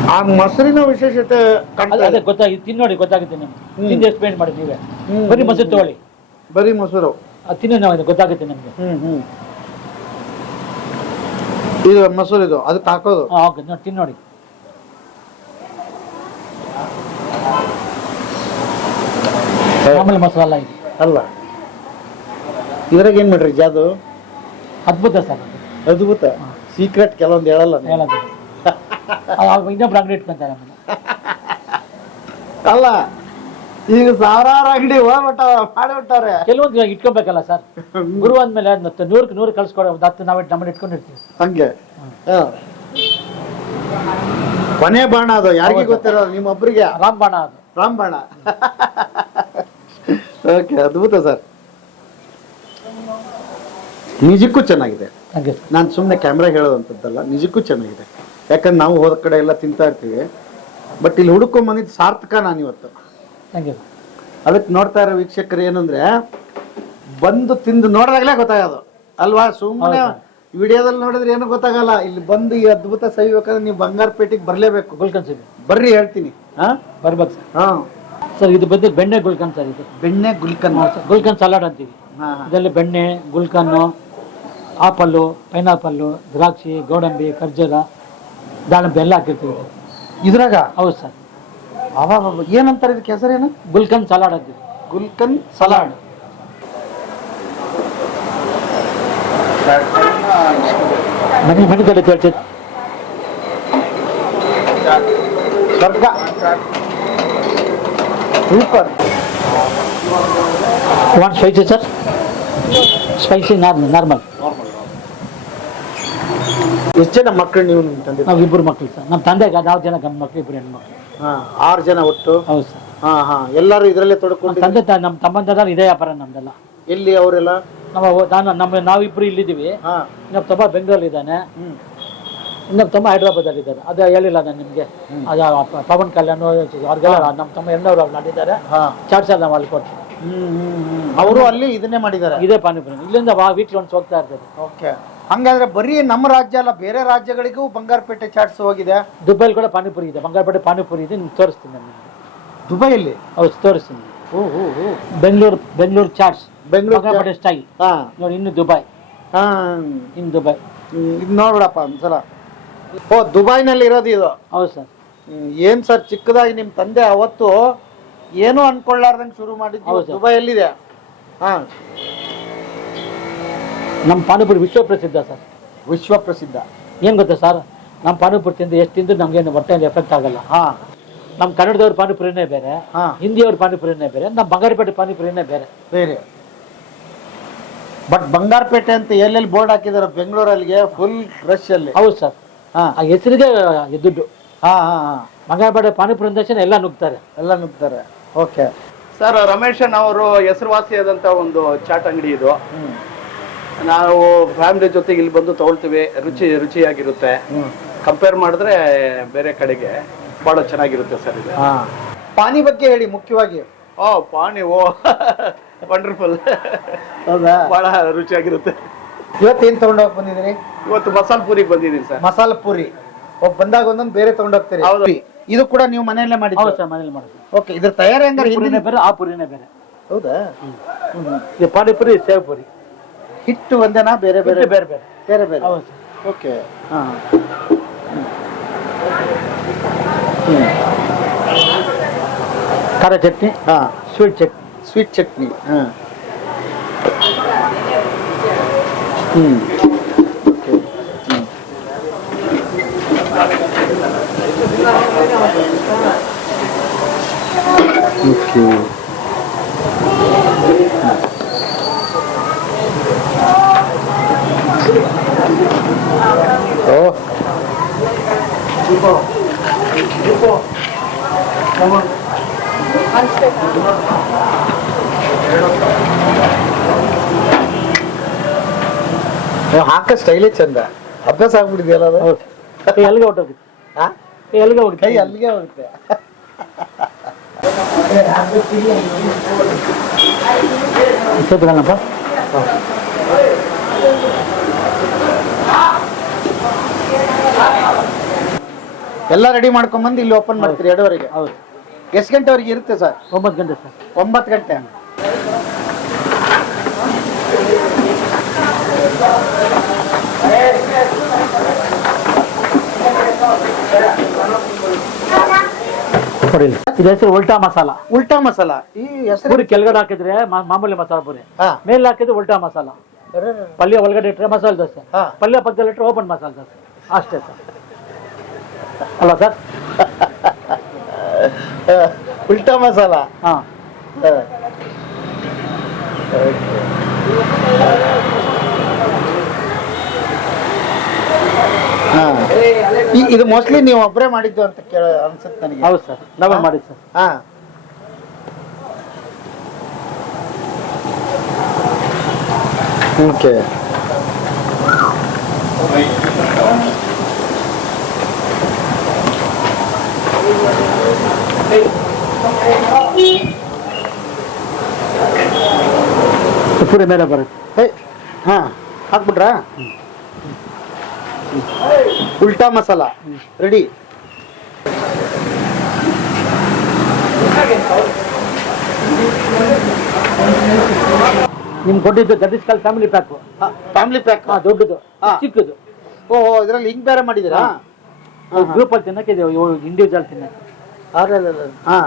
ಆ ಮೊಸರಿನ ವಿಶೇಷತೆ
ಅದೇ
ಗೊತ್ತಾಗಿದೆ
ಅದೇ
ನೋಡಿ
ಗೊತ್ತಾಗಿ ತಿನ್ನೋಡಿ ಗೊತ್ತಾಗುತ್ತೆ ನಿಮ್ಗೆ. ತಿಂದು ಎಕ್ಸ್ಪ್ಲೇನ್ ಮಾಡಿ ನೀವೇ. ಬರೀ ಮೊಸರು ತಗೊಳ್ಳಿ.
ಬರೀ ಮೊಸರು?
ಅದು ತಿನ್ನೋ ನಾವು ಗೊತ್ತಾಗುತ್ತೆ ನಿಮ್ಗೆ.
ಹ್ಮ್ ಹ್ಮ್. ಇದು ಮೊಸರು ಇದು ಅದಕ್ಕೆ ಹಾಕೋದು?
ತಿನ್ನೋಡಿ ಮಾಮೂಲಿ ಮಸಾಲ ಇದೆ.
ಅಲ್ಲ. ಇದ್ರಾಗ ಏನ್ ಮಾಡ್ರಿ ಜಾದು?
ಅದ್ಭುತ ಸರ್ ಅದು.
ಅದ್ಭುತ. ಸೀಕ್ರೆಟ್ ಕೆಲವೊಂದು ಹೇಳಲ್ಲ ನೀವು.
ಹೇಳೋದು ಅದು ಇನ್ನೊಬ್ರು ಅಂಗಡಿ ಇಟ್ಕೊಂತಾರೆ ಆಮೇಲೆ
ಅಲ್ಲ ಈಗ ಸಾವಿರಾರು ಅಂಗಡಿ ಹೋಗ್ಬಿಟ್ಟ ಮಾಡಿಬಿಟ್ಟಾರೆ
ಕೆಲವೊಂದು ಇವಾಗ ಇಟ್ಕೊಬೇಕಲ್ಲ ಸರ್. ಗುರು ಅಂದ್ಮೇಲೆ ಮತ್ತೆ ನೂರಕ್ಕೆ ನೂರು ಕಳ್ಸ್ಕೊಡೋ ಒಂದು ಹತ್ತು ನಾವು ನಮ್ಮನ್ನ ಇಟ್ಕೊಂಡಿರ್ತೀವಿ.
ಹಂಗೆ. ಹ. ಕೊನೆ ಬಾಣ ಅದು. ಯಾರಿಗೆ ಗೊತ್ತಿರೋ ನಿಮ್ಮೊಬ್ರಿಗೆ.
ರಾಮ್ ಬಾಣ ಅದು.
ರಾಮಬಾಣ ಓಕೆ ಅದ್ಭುತ ಸರ್. ನಿಜಕ್ಕೂ ಚೆನ್ನಾಗಿದೆ. ನಾನು ಸುಮ್ಮನೆ ಕ್ಯಾಮ್ರಾ ಹೇಳೋದಂಥದ್ದಲ್ಲ ನಿಜಕ್ಕೂ ಚೆನ್ನಾಗಿದೆ. ಯಾಕಂದ್ರೆ ನಾವು ಹೋದ ಕಡೆ ಎಲ್ಲ ತಿಂತಾ ಇರ್ತೀವಿ. ಬಟ್ ಇಲ್ಲಿ ಹುಡುಕೊಂಡ್ ಬಂದಿದ್ದು ಸಾರ್ಥಕ ನಾನು ಇವತ್ತು. ಅದಕ್ಕೆ ನೋಡ್ತಾ ಇರೋ ವೀಕ್ಷಕರು ಏನಂದ್ರೆ ಬಂದು ತಿಂದು ನೋಡಿದಾಗಲೇ ಗೊತ್ತಾಗೋದು. ಅಲ್ವಾ? ಸುಮ್ಮನೆ ವಿಡಿಯೋದಲ್ಲಿ ನೋಡಿದ್ರೆ ಏನು ಗೊತ್ತಾಗಲ್ಲ. ಇಲ್ಲಿ ಬಂದು ಈ ಅದ್ಭುತ ಸವಿಬೇಕಂದ್ರೆ ನೀವು ಬಂಗಾರಪೇಟೆಗೆ ಬರಲೇಬೇಕು.
ಗುಲ್ಕನ್ ಸಿಗಿ
ಬರ್ರಿ ಹೇಳ್ತೀನಿ. ಹಾ?
ಬರ್ಬೇಕು ಸರ್.
ಹಾ.
ಸರ್ ಇದು ಬಂದು ಬೆಣ್ಣೆ ಗುಲ್ಕನ್ ಸರ್ ಇದು.
ಬೆಣ್ಣೆ ಗುಲ್ಕನ್
ಗುಲ್ಕನ್ ಸಲಾಡ್ ಅಂತೀವಿ. ಇದರಲ್ಲಿ ಬೆಣ್ಣೆ ಗುಲ್ಕನ್ನು ಆಪಲ್ಲು ಪೈನಾಪಲ್ಲು ದ್ರಾಕ್ಷಿ ಗೋಡಂಬಿ ಖರ್ಜೂರ ದಾಳಿಂಬೆ ಎಲ್ಲ ಹಾಕಿರ್ತೀವಿ. ಇದು.
ಇದ್ರಾಗ?
ಹೌದು ಸರ್
ಅವ ಏನಂತಾರೆ ಇದಕ್ಕೆ ಹೆಸರೇನು
ಗುಲ್ಕನ್ ಸಲಾಡ್ ಅಂತೀವಿ.
ಗುಲ್ಕನ್ ಸಲಾಡ್
ಮನೆ ಮನೆ ಕಡೆ ಹೇಳ್ತೀವಿ
ಸ್ವರ್ಗ. Super
what spicy sir spicy normal normal
ಎಷ್ಟು ಜನ ಮಕ್ಕಳು ನೀವು ನಿಮ್ಮ ತಂದೆ?
ನಾವು ಇಬ್ಬರು ಮಕ್ಕಳು ಸರ್ ನಮ್ಮ ತಂದೆಗೆ ನಾವು ಜನ ಗಂಡು ಮಕ್ಕಳು ಇಬ್ಬರು ಹೆಣ್ಮಕ್ಳು
ಹಾಂ ಆರು ಜನ ಒಟ್ಟು?
ಹೌದು ಸರ್
ಹಾಂ ಹಾಂ. ಎಲ್ಲರೂ ಇದರಲ್ಲೇ ತೊಡ್ಕೊಂಡು
ತಂದೆ ತ- ನಮ್ಮ ತಮ್ಮಂದರ ಇದೇ ವ್ಯಾಪಾರ ನಮ್ದೆಲ್ಲ.
ಎಲ್ಲಿ ಅವರೆಲ್ಲ?
ನಮ್ಮ ನಾನು ನಮ್ಮ ನಾವಿಬ್ರು ಇಲ್ಲಿದ್ದೀವಿ.
ಹಾಂ.
ನಮ್ಮ ತಮ್ಮ ಬೆಂಗಳೂರಲ್ಲಿ ಇದ್ದಾನೆ
ಹ್ಮ್.
ಇನ್ನೊಬ್ಬ ತಮ್ಮ ಹೈದ್ರಾಬಾದಲ್ಲಿ ಇದ್ದಾರೆ. ಅದು ಹೇಳಿಲ್ಲ ನಾನು ನಿಮಗೆ. ಅದು ಪವನ್ ಕಲ್ಯಾಣ್ ಅವ್ರಿಗೆಲ್ಲ ನಮ್ಮ ತಮ್ಮ ಎಲ್ಲವರು ಅವ್ರು ಮಾಡಿದ್ದಾರೆ ಚಾಟ್ಸ್ ಎಲ್ಲ ಅಲ್ಲಿ ಕೊಟ್ಟು
ಅವರು ಅಲ್ಲಿ ಇದನ್ನೇ ಮಾಡಿದ್ದಾರೆ.
ಇದೇ ಪಾನಿಪುರಿ. ಇಲ್ಲಿಂದ ವೀಕ್ಲಿ ಒಂದು ಹೋಗ್ತಾ ಇರ್ತದೆ
ಓಕೆ. ಹಂಗಾದ್ರೆ ಬರೀ ನಮ್ಮ ರಾಜ್ಯ ಅಲ್ಲ ಬೇರೆ ರಾಜ್ಯಗಳಿಗೂ ಬಂಗಾರಪೇಟೆ ಚಾಟ್ಸ್ ಹೋಗಿದೆ?
ದುಬೈಲಿ ಕೂಡ ಪಾನಿಪುರಿ ಇದೆ. ಬಂಗಾರಪೇಟೆ ಪಾನಿಪುರಿ ಇದೆ ನಿಮ್ಗೆ ತೋರಿಸ್ತೀನಿ ನಾನು ನಿಮ್ಗೆ.
ದುಬೈಯಲ್ಲಿ
ಹೌದು ತೋರಿಸ್ತೀನಿ. ಬೆಂಗಳೂರು ಬೆಂಗಳೂರು ಚಾಟ್ಸ್
ಬೆಂಗಳೂರು
ಬಂಗಾರಪೇಟೆ ಸ್ಟೈಲ್
ಹಾ.
ನೋಡಿ ಇನ್ನು ದುಬೈ.
ಹಾ.
ಇನ್ನು ದುಬೈ.
ಇದು ನೋಡ್ಬಿಡಪ್ಪ ಒಂದ್ಸಲ. ಓ ದುಬೈನಲ್ಲಿ ಇರೋದು ಇದು.
ಹೌದು ಸರ್.
ಏನ್ ಸರ್ ಚಿಕ್ಕದಾಗಿ ನಿಮ್ ತಂದೆ ಅವತ್ತು ಏನು ಅನ್ಕೊಳ್ಳಾರ್ದಂಗ್ ಶುರು ಮಾಡಿದ್ದು
ದುಬೈ
ಎಲ್ಲಿದೆ ಹಾ.
ನಮ್ಮ ಪಾನಿಪುರಿ ವಿಶ್ವ ಪ್ರಸಿದ್ಧ ಸರ್.
ವಿಶ್ವ ಪ್ರಸಿದ್ಧ.
ಏನು ಗೊತ್ತಾ ಸರ್? ನಮ್ಮ ಪಾನಿಪುರಿ ತಿಂದು ಎಷ್ಟು ತಿಂದು ನಮಗೇನು ಹೊಟ್ಟೆಯಲ್ಲಿ ಎಫೆಕ್ಟ್ ಆಗಲ್ಲ.
ಹಾ.
ನಮ್ಮ ಕನ್ನಡದವ್ರ ಪಾನಿಪುರಿನೇ ಬೇರೆ
ಹಾ.
ಹಿಂದಿಯವ್ರ ಪಾನಿಪುರಿನೇ ಬೇರೆ ನಮ್ಮ ಬಂಗಾರಪೇಟೆ ಪಾನಿಪುರಿನೇ ಬೇರೆ.
ಬೇರೆ. ಬಟ್ ಬಂಗಾರಪೇಟೆ ಅಂತ ಎಲ್ಲೆಲ್ಲಿ ಬೋರ್ಡ್ ಹಾಕಿದಾರೆ ಬೆಂಗಳೂರಲ್ಲಿಗೆ ಫುಲ್ ರಶ್ ಅಲ್ಲಿ.
ಹೌದು ಸರ್. ಆ ಹೆಸರಿಗೆ ದುಡ್ಡು.
ಹಾ ಹಾ ಹಾ.
ಪಾನಿಪುರಿ ಅಂದ ಎಲ್ಲ ನುಗ್ತಾರೆ.
ಎಲ್ಲ ನುಗ್ತಾರೆ. ಓಕೆ.
ಸರ್ ರಮೇಶನ್ ಅವರು ಹೆಸರುವಾಸಿಯಾದಂತ ಒಂದು ಚಾಟ್ ಅಂಗಡಿ ಇದು. ನಾವು ಫ್ಯಾಮಿಲಿ ಜೊತೆಗೆ ಇಲ್ಲಿ ಬಂದು ತಗೊಳ್ತೀವಿ. ರುಚಿ ರುಚಿಯಾಗಿರುತ್ತೆ. ಕಂಪೇರ್ ಮಾಡಿದ್ರೆ ಬೇರೆ ಕಡೆಗೆ ಬಹಳ ಚೆನ್ನಾಗಿರುತ್ತೆ ಸರ್ ಇದು.
ಪಾನಿ ಬಗ್ಗೆ ಹೇಳಿ ಮುಖ್ಯವಾಗಿ.
ಓ ಪಾನಿ ಓ. ವಂಡರ್ಫುಲ್
ಹೌದಾ?
ಬಹಳ ರುಚಿಯಾಗಿರುತ್ತೆ.
ಇವತ್ತೇನ್ ತಗೊಂಡೋಗ್ ಬಂದಿದ್ದೀರಿ?
ಇವತ್ತು ಮಸಾಲ ಪೂರಿಗೆ ಬಂದಿದ್ದೀನಿ ಸರ್.
ಮಸಾಲ ಪೂರಿ. ಒಬ್ಬ ಬಂದಾಗ ಒಂದೊಂದು ಬೇರೆ ತಗೊಂಡೋಗ್ತೀರಿ
ಹೌದು.
ಇದು ಕೂಡ ನೀವು ಮನೆಯಲ್ಲೇ
ಹೌದು ಸರ್ ಮನೇಲಿ
ಓಕೆ ಇದ್ರ ತಯಾರಿ ಹಂಗಾರೆ
ಪುರಿನೇ
ಹಿಂದಿನ
ಬೇರೆ ಆ ಪುರಿನೇ ಬೇರೆ.
ಹೌದಾ?
ಇದು ಪಾನಿಪುರಿ ಸೇವ್ ಪುರಿ.
ಹಿಟ್ಟು ಒಂದೇನಾ? ಬೇರೆ ಬೇರೆ?
ಬೇರೆ ಬೇರೆ ಬೇರೆ.
ಬೇರೆ ಬೇರೆ.
ಹೌದು ಸರ್.
ಓಕೆ. ಹಾ.
ಖಾರ ಚಟ್ನಿ
ಹಾ.
ಸ್ವೀಟ್ ಚಟ್ನಿ.
ಸ್ವೀಟ್ ಚಟ್ನಿ. ಹಾ. 음. 이렇게. 음. 이렇게. 어? ಓಕೆ ಹಾಕ ಸ್ಟೈಲೇ ಚಂದ. ಅಭ್ಯಾಸ ಆಗ್ಬಿಟ್ಟಿದೆಯಲ್ಲ ಅದು?
ಎಲ್ಲಿಗೆ ಹೊಟ್ಟೋಗುತ್ತೆ ಎಲ್ಲಿಗೆ ಹೋಗುತ್ತೆ
ಕೈ ಅಲ್ಲಿಗೆ ಹೋಗುತ್ತೆ ಎಲ್ಲ ರೆಡಿ ಮಾಡ್ಕೊಂಬಂದು ಇಲ್ಲಿ ಓಪನ್ ಮಾಡ್ತೀರಿ ಎರಡುವರೆಗೆ?
ಹೌದು.
ಎಷ್ಟು ಗಂಟೆವರೆಗೆ ಇರುತ್ತೆ ಸರ್?
ಒಂಬತ್ತು ಗಂಟೆ ಸರ್.
ಒಂಬತ್ತು ಗಂಟೆ.
ನೋಡಿ ಇಲ್ಲಿ. ಇದು ಹೆಸರು ಉಲ್ಟಾ ಮಸಾಲ.
ಉಲ್ಟಾ ಮಸಾಲ. ಈ ಹೆಸರು
ಪೂರಿ ಕೆಳಗಡೆ ಹಾಕಿದ್ರೆ ಮಾ- ಮಾಮೂಲಿ ಮಸಾಲ ಪೂರಿ.
ಹಾ.
ಮೇಲೆ ಹಾಕಿದ್ರೆ ಉಲ್ಟಾ ಮಸಾಲ. ಪಲ್ಯ ಒಳಗಡೆ ಇಟ್ಟರೆ ಮಸಾಲೆ ದೋಸೆ.
ಹಾ.
ಪಲ್ಯ ಪಕ್ಕದಲ್ಲಿ ಇಟ್ಟರೆ ಓಪನ್ ಮಸಾಲೆ ದೋಸೆ. ಅಷ್ಟೇ ಸರ್. ಅಲ್ಲ ಸರ್?
ಉಲ್ಟಾ ಮಸಾಲ.
ಹಾಂ.
ಆ. ಹಾ. ಇದು ಮೋಸ್ಟ್ಲಿ ನೀವು ಒಬ್ಬರೇ ಮಾಡಿದ್ದು ಅಂತ ಕೇಳ ಅನ್ಸುತ್ತೆ ನನಗೆ.
ಹೌದು ಸರ್. ನಾವೇ ಮಾಡಿ ಸರ್.
ಹಾ. ಓಕೆ.
ಪೂರಿ ಮೇಲೆ ಬರುತ್ತೆ.
ಹಾ ಹಾಕ್ಬಿಟ್ರಾ? ಉಲ್ಟಾ ಮಸಾಲ. ರೆಡಿ?
ನಿಮ್ಗೆ ಕೊಟ್ಟಿದ್ದು ಗದಿಸ್ಕಲ್ ಕಾಲ್ ಫ್ಯಾಮಿಲಿ ಪ್ಯಾಕ್
ಫ್ಯಾಮಿಲಿ ಪ್ಯಾಕ್
ಹಾಂ ದೊಡ್ಡದು.
ಹಾ.
ಚಿಕ್ಕದು.
ಓಹೋ ಇದ್ರಲ್ಲಿ ಹಿಂಗ್ ಬೇರೆ ಮಾಡಿದ್ದೀರಾ?
ಗ್ರೂಪಲ್ಲಿ ತಿನ್ನಕ್ಕೆ ಇದು ಇಂಡಿವಿಜುವಲ್ ತಿನ್ನಕ್ಕೆ.
ಹಾ.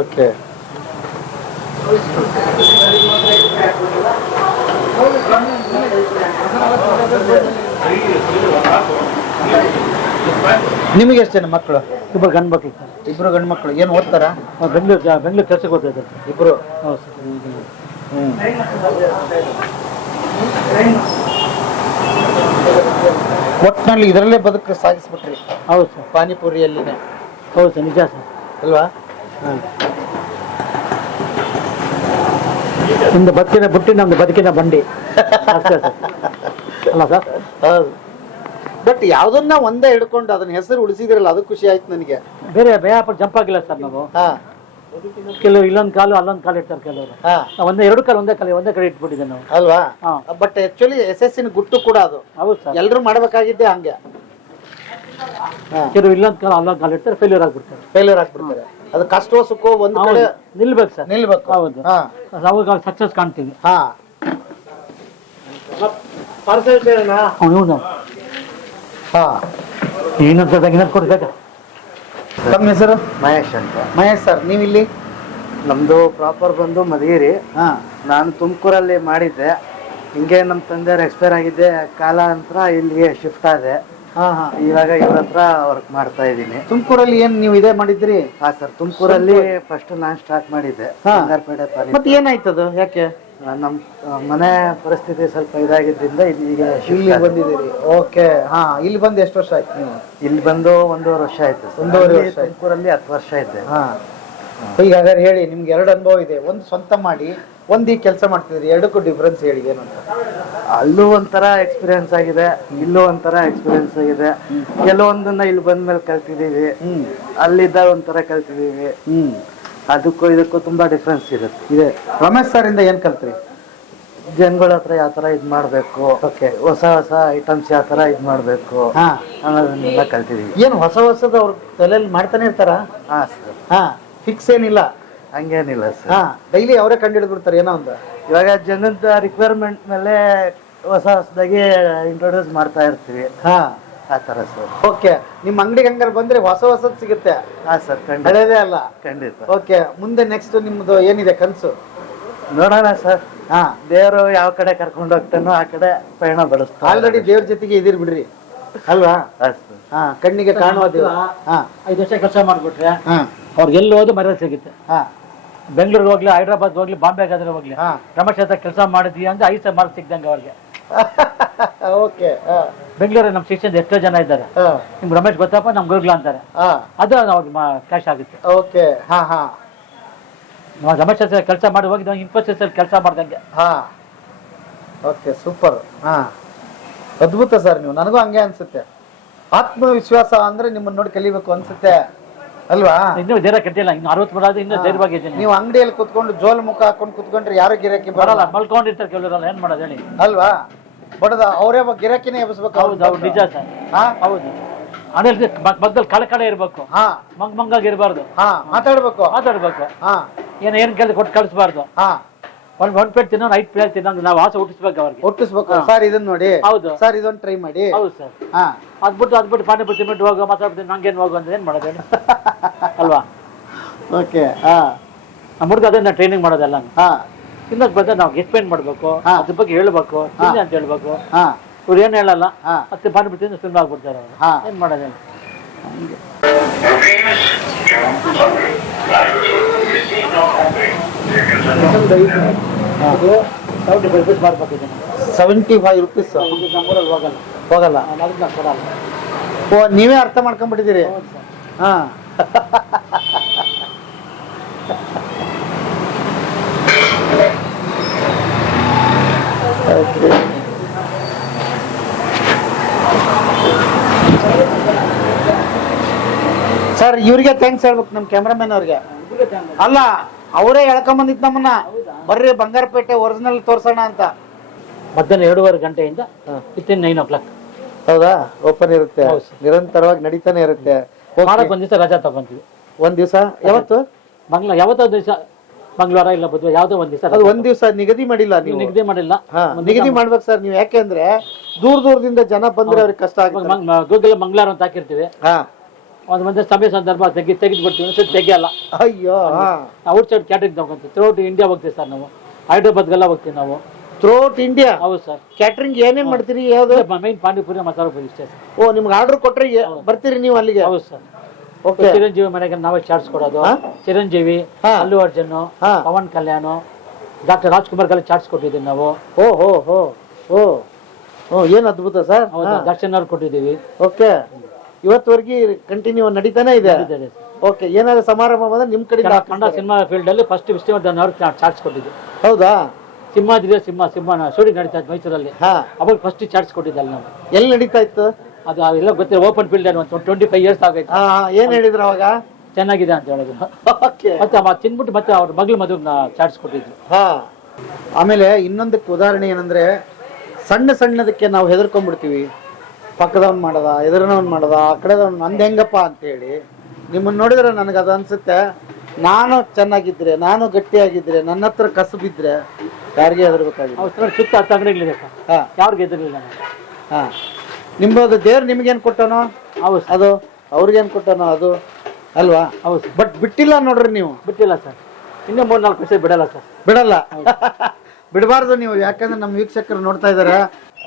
ಓಕೆ. ನಿಮಗೆ ಎಷ್ಟು ಜನ ಮಕ್ಕಳು?
ಇಬ್ಬರು ಗಂಡು ಮಕ್ಕಳು
ಇಬ್ಬರು ಗಂಡು ಮಕ್ಕಳು ಏನು ಓದ್ತಾರ?
ಬೆಂಗ್ಳೂರು ಬೆಂಗಳೂರು ಕೆಲಸಕ್ಕೆ ಹೋಗ್ತಾ ಇದ್ದಾರೆ.
ಇಬ್ರು?
ಹೌದು ಸರ್.
ಒಟ್ಟಿನಲ್ಲಿ ಇದರಲ್ಲೇ ಬದುಕು ಸಾಗಿಸ್ಬಿಟ್ರಿ.
ಹೌದು ಸರ್.
ಪಾನಿಪುರಿಯಲ್ಲಿನೇ.
ಹೌದು ಸರ್ ನಿಜ ಸರ್.
ಅಲ್ವಾ?
ನಿಮ್ದು ಬದುಕಿನ ಬುಟ್ಟಿ ನಮ್ದು ಬದುಕಿನ ಬಂಡಿ. ಅಷ್ಟೇ ಸರ್. ಅಲ್ಲ ಸರ್?
ಬಟ್ ಯಾವ್ದನ್ನ ಒಂದೇ ಹಿಡ್ಕೊಂಡು ಅದನ್ನ ಹೆಸರು ಉಳಿಸಿದ್ರಲ್ಲ ಅದು ಖುಷಿ ಆಯ್ತು ನನಗೆ.
ಬೇರೆ ಬೇಯಪ್ಪ ಜಂಪ್ ಆಗಿಲ್ಲ ಸರ್ ನಾವು.
ಹಾ.
ಕೆಲವರು ಇಲ್ಲೊಂದು ಕಾಲು ಅಲ್ಲೊಂದು ಕಾಲು ಇಡ್ತಾರೆ ಕೆಲವರು.
ಹಾ.
ನಾವು ಒಂದೇ ಎರಡು ಕಾಲು ಒಂದೇ ಕಾಲು ಒಂದೇ ಕಡೆ ಇಟ್ಬಿಟ್ಟಿದ್ದೆ ನಾವು.
ಅಲ್ವಾ?
ಹಾ.
ಬಟ್ ಆಕ್ಚುಲಿ ಎಸ್ ಎಸ್ ಗುಟ್ಟು ಕೂಡ ಅದು.
ಹೌದು ಸರ್.
ಎಲ್ಲರೂ ಮಾಡ್ಬೇಕಾಗಿದ್ದೆ ಹಂಗೆ. ಕೆಲವು
ಕೆಲವರು ಇಲ್ಲೊಂದು ಕಾಲು ಅಲ್ಲೊಂದು ಕಾಲು ಇಡ್ತಾರೆ ಫೇಲ್ಯೂರ್ ಆಗ್ಬಿಡ್ತಾರೆ.
ಫೇಲ್ಯೂರ್ ಆಗ್ಬಿಡ್ತಾರೆ. ಅದು ಕಷ್ಟವೋ ಸುಖವೋ ಒಂದ್ ಕಡೆ
ನಿಲ್ಬೇಕು ಸರ್.
ನಿಲ್ಬೇಕು.
ಹೌದು.
ಹಾ.
ಅವಾಗ ಸಕ್ಸಸ್ ಕಾಣ್ತೀವಿ.
ಹಾ.
ಅವನು
ಹಾ ತಮ್ಮ ಹೆಸರು?
ಮಹೇಶ್ ಅಂತ.
ಮಹೇಶ್ ಸರ್ ನೀವಿಲ್ಲಿ?
ನಮ್ದು ಪ್ರಾಪರ್ ಬಂದು ಮಧುಗಿರಿ
ಹಾ.
ನಾನು ತುಮಕೂರಲ್ಲಿ ಮಾಡಿದ್ದೆ. ಹಿಂಗೆ ನಮ್ಮ ತಂದೆ ಎಕ್ಸ್ಪೈರ್ ಆಗಿದ್ದೆ ಕಾಲಾಂತರ ಇಲ್ಲಿಗೆ ಶಿಫ್ಟ್ ಆದೆ.
ಹಾ ಹಾ.
ಇವಾಗ ಇವ್ರ ಹತ್ರ ವರ್ಕ್ ಮಾಡ್ತಾ ಇದ್ದೀನಿ.
ತುಮಕೂರಲ್ಲಿ ಏನ್ ನೀವು ಇದೇ ಮಾಡಿದ್ರಿ?
ಹಾ ಸರ್. ತುಮಕೂರಲ್ಲಿ ಫಸ್ಟ್ ನಾನು ಸ್ಟಾರ್ಟ್ ಮಾಡಿದ್ದೆ.
ಏನಾಯ್ತದ
ಬಂಗಾರಪೇಟೆ
ಮತ್ತೆ ಏನಾಯ್ತದು? ಯಾಕೆ?
ನಮ್ಮ ಮನೆ ಪರಿಸ್ಥಿತಿ ಸ್ವಲ್ಪ ಇದಾಗಿದ್ದರಿಂದ ಈಗ
ಇಲ್ಲಿ. ಬಂದಿದ್ದೀರಿ. ಓಕೆ ಹಾ ಇಲ್ಲಿ ಬಂದು ಎಷ್ಟು ವರ್ಷ ಆಯ್ತು ನೀವು?
ಇಲ್ಲಿ ಬಂದು ಒಂದೂವರೆ ವರ್ಷ ಆಯ್ತು.
ಒಂದೂವರೆ ವರ್ಷ.
ತುಮಕೂರಲ್ಲಿ ಹತ್ತು ವರ್ಷ ಇದ್ದೆ
ಹಾ. ಈಗ ಹಾಗಾದ್ರೆ ಹೇಳಿ ನಿಮ್ಗೆ ಎರಡು ಅನುಭವ ಇದೆ. ಒಂದು ಸ್ವಂತ ಮಾಡಿ ಒಂದು ಈ ಕೆಲಸ ಮಾಡ್ತಿದ್ರಿ ಎರಡಕ್ಕೂ ಡಿಫ್ರೆನ್ಸ್ ಹೇಳಿ ಏನಂತ
ಅಲ್ಲೂ ಒಂಥರ ಎಕ್ಸ್ಪೀರಿಯನ್ಸ್ ಆಗಿದೆ ಇಲ್ಲೂ ಒಂಥರ ಎಕ್ಸ್ಪೀರಿಯನ್ಸ್ ಆಗಿದೆ. ಕೆಲವೊಂದನ್ನ ಇಲ್ಲಿ ಬಂದ್ಮೇಲೆ ಕಲ್ತಿದ್ದೀವಿ.
ಹ್ಞೂ
ಅಲ್ಲಿದ್ದಾಗ ಒಂಥರ ಕಲ್ತಿದ್ದೀವಿ.
ಹ್ಮ್.
ಅದಕ್ಕೂ ಇದಕ್ಕೂ ತುಂಬಾ ಡಿಫ್ರೆನ್ಸ್ ಇರುತ್ತೆ.
ಇದೆ. ರಮೇಶ್ ಸರ್ ಇಂದ ಏನ್ ಕಲ್ತ್ರಿ?
ಜನಗಳ ಹತ್ರ ಯಾವ ತರ ಇದ್ ಮಾಡ್ಬೇಕು?
ಓಕೆ
ಹೊಸ ಹೊಸ ಐಟಮ್ಸ್ ಯಾವ ತರ ಇದ್ ಮಾಡ್ಬೇಕು?
ಹಾಂ.
ಅನ್ನೋದನ್ನೆಲ್ಲ ಕಲ್ತಿದೀವಿ.
ಏನು ಹೊಸ ಹೊಸದ ಅವ್ರ ತಲೆಯಲ್ಲಿ ಮಾಡ್ತಾನೆ ಇರ್ತಾರ?
ಹಾ ಸರ್.
ಹಾ ಫಿಕ್ಸ್ ಏನಿಲ್ಲ.
ಹಂಗೇನಿಲ್ಲ ಸರ್.
ಹಾ ಡೈಲಿ ಅವರೇ ಕಂಡು ಬಿಡ್ತಾರೆ ಏನೋ ಒಂದು.
ಇವಾಗ ಜನದ ರಿಕ್ವೈರ್ಮೆಂಟ್ ಮೇಲೆ ಹೊಸ ಹೊಸದಾಗಿ ಇಂಟ್ರೊಡ್ಯೂಸ್ ಮಾಡ್ತಾ ಇರ್ತೀವಿ.
ಹಾ.
ಆ ತರ ಸರ್.
ಓಕೆ ನಿಮ್ಮ ಅಂಗಡಿ ಹಂಗಾರೆ ಬಂದ್ರೆ ಹೊಸ ಹೊಸದ್ ಸಿಗುತ್ತೆ.
ಹಾಂ ಸರ್ ಖಂಡಿತ.
ಹಳೇದೇ ಅಲ್ಲ.
ಖಂಡಿತ.
ಓಕೆ ಮುಂದೆ ನೆಕ್ಸ್ಟ್ ನಿಮ್ದು ಏನಿದೆ ಕನ್ಸು?
ನೋಡೋಣ ಸರ್.
ಹಾ.
ದೇವರು ಯಾವ ಕಡೆ ಕರ್ಕೊಂಡು ಹೋಗ್ತಾನೋ ಆ ಕಡೆ ಪಯಣ ಬೆಳೆಸ್ತಾ
ಆಲ್ರೆಡಿ ದೇವ್ರ ಜೊತೆಗೆ ಇದಿರ್ ಬಿಡ್ರಿ. ಅಲ್ವಾ?
ಹಾ ಸರ್.
ಹಾ ಕಣ್ಣಿಗೆ ಕಾಣುವ ದೇವ್ರು. ಹಾ.
ಐದು ವರ್ಷ ಕೆಲಸ ಮಾಡ್ಬಿಟ್ರೆ
ಹಾ.
ಅವ್ರಿಗೆ ಎಲ್ಲಿ ಹೋದ್ರು ಮರ್ಯಾದೆ ಸಿಗುತ್ತೆ.
ಹಾ.
ಬೆಂಗಳೂರಿಗೆ ಹೋಗ್ಲಿ ಹೈದ್ರಾಬಾದ್ ಹೋಗ್ಲಿ ಬಾಂಬೆಗಾದ್ರೆ ಹೋಗ್ಲಿ.
ಹಾ.
ರಮೇಶ್ ಹತ್ರ ಕೆಲಸ ಮಾಡಿದ್ವಿ ಅಂದ್ರೆ ಐದು ಮಾರ್ಕ್ ಸಿಗ್ದಂಗೆ ಅವ್ರಿಗೆ.
ಓಕೆ
ಬೆಂಗಳೂರಲ್ಲಿ ನಮ್ಮ ಶಿಕ್ಷಣ ಎಷ್ಟೋ ಜನ ಇದ್ದಾರೆ. ನಿಮ್ಗೆ ರಮೇಶ್ ಗೊತ್ತಪ್ಪ ನಮ್ ಗುರುಗ್ಲ ಅಂತಾರೆ. ಅದು ಅವಾಗ ಕ್ಯಾಶ್ ಆಗುತ್ತೆ.
ಓಕೆ ಹಾ ಹಾ.
ನಾವು ರಮೇಶ್ ಹತ್ರ ಕೆಲಸ ಮಾಡಿ ಹೋಗಿ ನಾವು ಇನ್ಫೋಸಿಸ್ ಅಲ್ಲಿ ಕೆಲಸ ಮಾಡ್ದಂಗೆ.
ಹಾ. ಓಕೆ ಸೂಪರ್ ಹಾ. ಅದ್ಭುತ ಸರ್ ನೀವು. ನನಗೂ ಹಂಗೆ ಅನ್ಸುತ್ತೆ. ಆತ್ಮವಿಶ್ವಾಸ ಅಂದ್ರೆ ನಿಮ್ಮನ್ನ ನೋಡಿ ಕಲಿಬೇಕು ಅನ್ಸುತ್ತೆ. ಅಲ್ವಾ?
ಇನ್ನೂ ಧೈರ್ಯ ಕಟ್ಟಿಲ್ಲ. ಇನ್ನು ಅರವತ್ತು ಬರೋದು ಇನ್ನೂ ಧೈರ್ಯವಾಗಿದ್ದೀನಿ
ನೀವು ಅಂಗಡಿಯಲ್ಲಿ ಕುತ್ಕೊಂಡು ಜೋಲ್ ಮುಖ ಹಾಕೊಂಡು ಕುತ್ಕೊಂಡ್ರೆ ಯಾರು ಗಿರಾಕಿ
ಬರಲ್ಲ?
ಬರಲ್ಲ
ಮಲ್ಕೊಂಡಿರ್ತಾರೆ ಕೆಲವರೆಲ್ಲ. ಏನ್ ಮಾಡೋದು ಹೇಳಿ.
ಅಲ್ವಾ? ಬಡದ ಅವರೇ ಗಿರಾಕಿನೇ ಎಬ್ಬಿಸ್ಬೇಕು.
ಹೌದು ಹೌದು ನಿಜ ಸರ್.
ಹಾ?
ಹೌದು. ಅದೇ ಮಗ್ದಲ್ಲಿ ಕಳೆ ಕಳೆ ಇರ್ಬೇಕು.
ಹಾ.
ಮಂಗ್ ಮಂಗಾಗಿ ಇರಬಾರ್ದು.
ಹಾ ಮಾತಾಡ್ಬೇಕು.
ಮಾತಾಡ್ಬೇಕು.
ಹಾ.
ಏನ್ ಏನ್ ಕೆಲಸ ಕೊಟ್ಟು ಕಳಿಸ್ಬಾರ್ದು.
ಹಾ.
ಒಂದ್ ಒಂದ್ ಪ್ಲೇಟ್ ತಿನ್ನೋ ಐದ್ ಪ್ಲೇಟ್ ತಿನ್ನೋ ನಾವು ಆಸೆ ಹುಟ್ಟಿಸ್ಬೇಕು ಅವ್ರಿಗೆ.
ಒಟ್ಟಿಸ್ಬೇಕು ಸರ್ ಇದನ್ನ ನೋಡಿ.
ಹೌದು.
ಸರ್ ಇದೊಂದು ಟ್ರೈ ಮಾಡಿ.
ಹೌದು ಸರ್.
ಹಾ.
ಅದ್ಬಿಟ್ಟು ಅದ್ಬಿಟ್ಟು ಪಾನಿಪುರಿ ತಿನ್ಬಿಟ್ಟು ಹೋಗೋ ಮಾತಾಡ್ಬಿಟ್ಟು ನಂಗೇನ್ ಹೋಗು ಅಂದ್ರೆ ಏನ್ ಮಾಡೋದು ಹೇಳಿ. ಅಲ್ವಾ?
ಓಕೆ ಹಾ.
ನಮ್ಮ ಹುಡುಗ ಅದನ್ನ ಟ್ರೈನಿಂಗ್ ಮಾಡೋದಲ್ಲ.
ಹಾ.
ತಿನ್ನಕ್ ಬಂದ್ರೆ ನಾವು ಎಕ್ಸ್ಪ್ಲೈನ್ ಮಾಡ್ಬೇಕು
ಹಾ.
ಅದ್ರ ಬಗ್ಗೆ ಹೇಳ್ಬೇಕು ತಿನ್ನಿ ಅಂತ ಹೇಳ್ಬೇಕು.
ಹಾ.
ಇವ್ರು ಏನ್ ಹೇಳಲ್ಲ
ಹಾ.
ಮತ್ತೆ ಬಂದ್ಬಿಡ್ತೀನಿ ಸುಮ್ಮನೆ ಆಗ್ಬಿಡ್ತಾರೆ ಅವ್ರು.
ಹಾ.
ಏನ್ ಮಾಡೋದೇನು ಸೆವೆಂಟಿ ಫೈವ್ ರುಪೀಸ್ ಮಾಡ್ಬೇಕು ಇದನ್ನ
ಸೆವೆಂಟಿ ಫೈವ್ ರುಪೀಸ್
ಇದು ನಮ್ಮೂರಲ್ಲಿ ಹೋಗಲ್ಲ.
ಹೋಗಲ್ಲ.
ನಾನು ಕೊಡಲ್ಲ.
ಓ ನೀವೇ ಅರ್ಥ ಮಾಡ್ಕೊಂಡ್ಬಿಟ್ಟಿದ್ದೀರಿ? ಹಾ. ಇವ್ರಿಗೆ ಥ್ಯಾಂಕ್ಸ್ ಹೇಳ್ಬೇಕು ನಮ್ಮ ಕ್ಯಾಮ್ರಾಮನ್ ಅವ್ರಿಗೆ. ಅಲ್ಲ ಅವರೇ ಎಳ್ಕೊಂಬಂದಿತ್ತು ನಮ್ಮನ್ನ. ಬರ್ರಿ ಬಂಗಾರಪೇಟೆ ಒರಿಜಿನಲ್ ತೋರ್ಸೋಣ ಅಂತ.
ಮಧ್ಯಾಹ್ನ ಎರಡೂವರೆ ಗಂಟೆಯಿಂದ ವಿತಿನ್ ನೈನ್ ಓ ಕ್ಲಾಕ್
ಹೌದಾ? ಓಪನ್ ಇರುತ್ತೆ.
ಹೌದು ಸರ್.
ನಿರಂತರವಾಗಿ ನಡೀತಾನೆ ಇರುತ್ತೆ.
ಮಾಡಕ್ ಒಂದ್ ದಿವಸ ರಜಾ ತಗೊಂತೀವಿ.
ಒಂದ್ ದಿವಸ? ಯಾವತ್ತು?
ಮಂಗ್ಳ ಯಾವತ್ತೋ ದಿವಸ ಮಂಗಳವಾರ ಇಲ್ಲ ಬುಧವಾರ ಯಾವ್ದೋ ಒಂದ್ ದಿವಸ
ಅದು ಒಂದ್ ದಿವಸ ನಿಗದಿ ಮಾಡಿಲ್ಲ ನೀವು.
ನಿಗದಿ ಮಾಡಿಲ್ಲ.
ಹಾ, ನಿಗದಿ ಮಾಡ್ಬೇಕು ಸರ್ ನೀವು. ಯಾಕೆಂದ್ರೆ ದೂರ ದೂರದಿಂದ ಜನ ಬಂದ್ರೆ ಅವ್ರಿಗೆ ಕಷ್ಟ ಆಗುತ್ತೆ
ಗೂಗಲ್ ಮಂಗಳವಾರ ಅಂತ ಹಾಕಿರ್ತೀವಿ.
ಹಾ.
ಒಂದ್ ಮಂದಿ ಸಮಯ ಸಂದರ್ಭ ತೆಗಿ ತೆಗೆದು ಬಿಡ್ತೀವಿ ಒಂದ್ಸತಿ ತೆಗಿಯಲ್ಲ.
ಅಯ್ಯೋ
ಔಟ್ ಸೈಡ್ ಕ್ಯಾಟ್ರಿಂಗ್ ತಗೊಂತೀವಿ ಥ್ರೋಟ್ ಇಂಡಿಯಾ ಹೋಗ್ತೀವಿ ಸರ್ ನಾವು. ಹೈದ್ರಾಬಾದ್ಗೆಲ್ಲ ಹೋಗ್ತೀವಿ ನಾವು.
ಥ್ರೋಟ್ ಇಂಡಿಯಾ
ಹೌದು ಸರ್.
ಕ್ಯಾಟ್ರಿಂಗ್ ಏನೇನ್ ಮಾಡ್ತೀರಿ ಯಾವ್ದು?
ಮೈನ್ ಪಾನಿಪುರಿ ಮಸಾಲ ಪುರಿ ಇಷ್ಟೇ ಸರ್.
ಓ ನಿಮ್ಗೆ ಆರ್ಡರ್ ಕೊಟ್ರೆ ಬರ್ತೀರಿ ನೀವು ಅಲ್ಲಿಗೆ?
ಹೌದು ಸರ್.
ಓಕೆ
ಚಿರಂಜೀವಿ ಮನೆಗೆ ನಾವೇ ಚಾರ್ಜ್ ಕೊಡೋದು. ಚಿರಂಜೀವಿ. ಅಲ್ಲು ಅರ್ಜುನ್
ಹಾ.
ಪವನ್ ಕಲ್ಯಾಣ್ ಡಾಕ್ಟರ್ ರಾಜ್ಕುಮಾರ್ಗೆಲ್ಲ ಚಾರ್ಜ್ ಕೊಟ್ಟಿದ್ದೀವಿ ನಾವು.
ಓ ಹೋ ಹೋ. ಓ ಓ ಏನ್ ಅದ್ಭುತ ಸರ್?
ದರ್ಶನ ದರ್ಶನ್ ಅವ್ರು ಕೊಟ್ಟಿದ್ದೀವಿ.
ಓಕೆ ಇವತ್ತುವರೆಗೆ ಕಂಟಿನ್ಯೂ ನಡೀತಾನೆ ಇದೆ. ಓಕೆ ಏನಾದ್ರು ಸಮಾರಂಭ ಬಂದ್ರೆ ನಿಮ್ ಕಡೆ
ಕನ್ನಡ- ಸಿನಿಮಾ ಫೀಲ್ಡ್ ಅಲ್ಲಿ ಫಸ್ಟ್ ವಿಷ್ಣುವರ್ಧನ್ ಅವ್ರು ಚಾರ್ಜ್ ಕೊಟ್ಟಿದ್ದು
ಹೌದಾ?
ಸಿಂಹ ಸಿಂಹ ಶೂಟಿಂಗ್ ನಡೀತಾ ಇತ್ತು ಮೈಸೂರಲ್ಲಿ.
ಹಾ.
ಅವಾಗ ಫಸ್ಟ್ ಚಾರ್ಜ್ ಅಲ್ಲಿ ನಾವು.
ಎಲ್ಲಿ ನಡೀತಾ ಇತ್ತು?
ಅದು ಎಲ್ಲ ಗೊತ್ತಿಲ್ಲ ಓಪನ್ ಫೀಲ್ಡ್ ಒಂದು ಟ್ವೆಂಟಿ ಫೈವ್ ಇಯರ್ಸ್ ಆಗೈತೆ
ಏನ್ ಹೇಳಿದ್ರು ಅವಾಗ?
ಚೆನ್ನಾಗಿದೆ ಅಂತ ಹೇಳಿದ್ರು. ಮತ್ತೆ ಅವ ತಿನ್ಬಿಟ್ಟು ಮತ್ತೆ ಅವ್ರ ಮಗಳ ಮದುವೆ ಚಾರ್ಜ್ ಕೊಟ್ಟಿದ್ರು
ಹಾ. ಆಮೇಲೆ ಇನ್ನೊಂದಕ್ಕೆ ಉದಾಹರಣೆ ಏನಂದ್ರೆ ಸಣ್ಣ ಸಣ್ಣದಕ್ಕೆ ನಾವು ಹೆದರ್ಕೊಂಡ್ಬಿಡ್ತೀವಿ ಪಕ್ಕದವನ್ ಮಾಡದ ಎದುರನವನ್ ಮಾಡದ ಆ ಕಡೆದವನ್ ನಂದು ಹೆಂಗಪ್ಪ ಅಂತೇಳಿ ನಿಮ್ಮನ್ನ ನೋಡಿದ್ರೆ ನನಗೆ ಅದು ಅನ್ಸುತ್ತೆ. ನಾನು ಚೆನ್ನಾಗಿದ್ರೆ ನಾನು ಗಟ್ಟಿಯಾಗಿದ್ರೆ ನನ್ನ ಹತ್ರ ಕಸಬಿದ್ರೆ ಯಾರಿಗೆ ಹೆದರ್ಬೇಕಾಗಿಲ್ಲ.
ಅವಸರ ಸುತ್ತ ಹತ್ತು ಅಂಗಡಿಗಳಿದೆ ಸರ್.
ಹಾಂ.
ಯಾವ್ರಿಗೆ ಎದುರಿಲ್ಲ ನಾವು
ಹಾ. ನಿಮ್ಮದು ದೇವ್ರು ನಿಮಗೇನು ಕೊಟ್ಟನೋ?
ಹೌದು
ಅದು ಅವ್ರಿಗೇನು ಕೊಟ್ಟನೋ ಅದು? ಅಲ್ವಾ?
ಹೌದು ಸರ್.
ಬಟ್ ಬಿಟ್ಟಿಲ್ಲ ನೋಡ್ರಿ ನೀವು.
ಬಿಟ್ಟಿಲ್ಲ ಸರ್. ಇನ್ನೂ ಮೂರ್ ನಾಲ್ಕು ವರ್ಷ ಬಿಡಲ್ಲ ಸರ್.
ಬಿಡಲ್ಲ. ಬಿಡಬಾರ್ದು ನೀವು. ಯಾಕಂದ್ರೆ ನಮ್ಮ ವೀಕ್ಷಕರು ನೋಡ್ತಾ ಇದಾರೆ.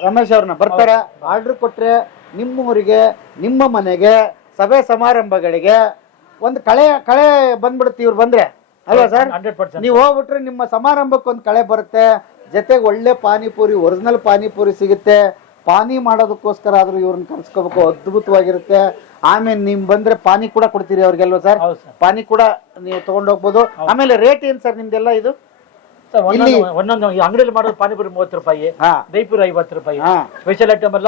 ರಮೇಶ್ ಅವ್ರನ್ನ ಬರ್ತಾರೆ. ಆರ್ಡರ್ ಕೊಟ್ಟರೆ ನಿಮ್ಮ ಊರಿಗೆ ನಿಮ್ಮ ಮನೆಗೆ ಸಭೆ ಸಮಾರಂಭಗಳಿಗೆ ಒಂದು ಕಳೆ ಕಳೆ ಬಂದ್ಬಿಡುತ್ತೆ ಇವ್ರು ಬಂದ್ರೆ. ಅಲ್ವಾ ಸರ್?
Hundred percent.
ನೀವು ಹೋಗ್ಬಿಟ್ರೆ ನಿಮ್ಮ ಸಮಾರಂಭಕ್ಕೆ ಒಂದು ಕಳೆ ಬರುತ್ತೆ. ಜೊತೆಗೆ ಒಳ್ಳೆ ಪಾನಿಪುರಿ ಒರಿಜಿನಲ್ ಪಾನಿಪುರಿ ಸಿಗುತ್ತೆ. ಪಾನಿ ಮಾಡೋದಕ್ಕೋಸ್ಕರ ಆದ್ರೂ ಇವ್ರನ್ನ ಕರ್ಸ್ಕೋಬೇಕು. ಅದ್ಭುತವಾಗಿರುತ್ತೆ. ಆಮೇಲೆ ನಿಮ್ ಬಂದ್ರೆ ಪಾನಿ ಕೂಡ ಕೊಡ್ತೀರಿ ಅವ್ರಿಗೆಲ್ವ ಸರ್?
ಹೌದು ಸರ್.
ಪಾನಿ ಕೂಡ ನೀವು ತಗೊಂಡೋಗ್ಬೋದು. ಆಮೇಲೆ ರೇಟ್ ಏನ್ ಸರ್ ನಿಮ್ದೆಲ್ಲ ಇದು? ಇಲ್ಲಿ-
ಒಂದೊಂದು ಅಂಗಡಿಯಲ್ಲಿ ಮಾಡೋದು ಪಾನಿಪುರಿ ಮೂವತ್ತು ರೂಪಾಯಿ ದೈಪುರಿ ಐವತ್ತು ರೂಪಾಯಿ ಸ್ಪೆಷಲ್ ಐಟಮ್ ಎಲ್ಲ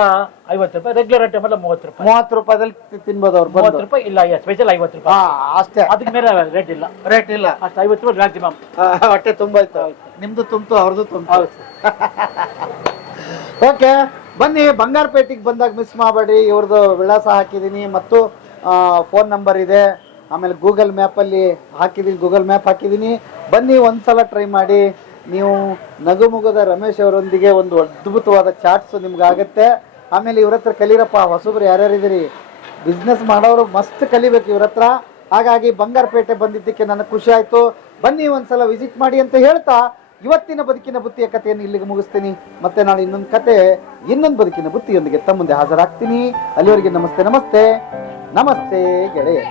ಐವತ್ತು ರೂಪಾಯಿ ರೆಗ್ಯುಲರ್ ಐಟಮ್ ಎಲ್ಲ ಮೂವತ್ತು ರೂಪಾಯಿ.
ಮೂವತ್ತು ರೂಪಾಯಿದಲ್ಲಿ ತಿ- ತಿನ್ಬೋದು ಅವ್ರು
ಮೂವತ್ತು ರೂಪಾಯಿ ಇಲ್ಲ ಸ್ಪೆಷಲ್ ಐವತ್ತು ರೂಪಾಯಿ.
ಅಷ್ಟೇ.
ಅದಕ್ಕೆ ಮೇಲೆ ರೇಟ್ ಇಲ್ಲ.
ರೇಟ್ ಇಲ್ಲ.
ಅಷ್ಟು ಐವತ್ತು ರೂಪಾಯಿ ಮ್ಯಾಕ್ಸಿಮಮ್
ಹೊಟ್ಟೆ ತುಂಬ ಇತ್ತು. ನಿಮ್ದು ತುಂಬಿತು ಅವ್ರದ್ದು
ತುಂಬ
ಓಕೆ ಬನ್ನಿ ಬಂಗಾರಪೇಟೆಗೆ ಬಂದಾಗ ಮಿಸ್ ಮಾಡಬೇಡಿ ಇವ್ರದ್ದು ವಿಳಾಸ ಹಾಕಿದ್ದೀನಿ. ಮತ್ತು ಫೋನ್ ನಂಬರ್ ಇದೆ. ಆಮೇಲೆ ಗೂಗಲ್ ಮ್ಯಾಪಲ್ಲಿ ಹಾಕಿದ್ದೀನಿ ಗೂಗಲ್ ಮ್ಯಾಪ್ ಹಾಕಿದ್ದೀನಿ. ಬನ್ನಿ ಒಂದ್ಸಲ ಟ್ರೈ ಮಾಡಿ. ನೀವು ನಗುಮುಗದ ರಮೇಶ್ ಅವರೊಂದಿಗೆ ಒಂದು ಅದ್ಭುತವಾದ ಚಾಟ್ಸ್ ನಿಮ್ಗಾಗತ್ತೆ. ಆಮೇಲೆ ಇವ್ರ ಹತ್ರ ಕಲೀರಪ್ಪ, ಹೊಸಬ್ರು ಯಾರ್ಯಾರಿದ್ದೀರಿ? ಬಿಸ್ನೆಸ್ ಮಾಡೋರು ಮಸ್ತ್ ಕಲಿಬೇಕು ಇವ್ರ ಹತ್ರ. ಹಾಗಾಗಿ ಬಂಗಾರಪೇಟೆ ಬಂದಿದ್ದಕ್ಕೆ ನನಗೆ ಖುಷಿ ಆಯ್ತು. ಬನ್ನಿ ಒಂದ್ಸಲ ವಿಸಿಟ್ ಮಾಡಿ ಅಂತ ಹೇಳ್ತಾ ಇವತ್ತಿನ ಬದುಕಿನ ಬುತ್ತಿಯ ಕಥೆಯನ್ನು ಇಲ್ಲಿಗೆ ಮುಗಿಸ್ತೀನಿ. ಮತ್ತೆ ನಾನು ಇನ್ನೊಂದು ಕತೆ, ಇನ್ನೊಂದು ಬದುಕಿನ ಬುತ್ತಿಯೊಂದಿಗೆ ತಮ್ಮ ಮುಂದೆ ಹಾಜರಾಗ್ತೀನಿ. ಅಲ್ಲಿವರೆಗೆ ನಮಸ್ತೆ ನಮಸ್ತೆ. ನಮಸ್ತೆ ಗೆಳೆಯ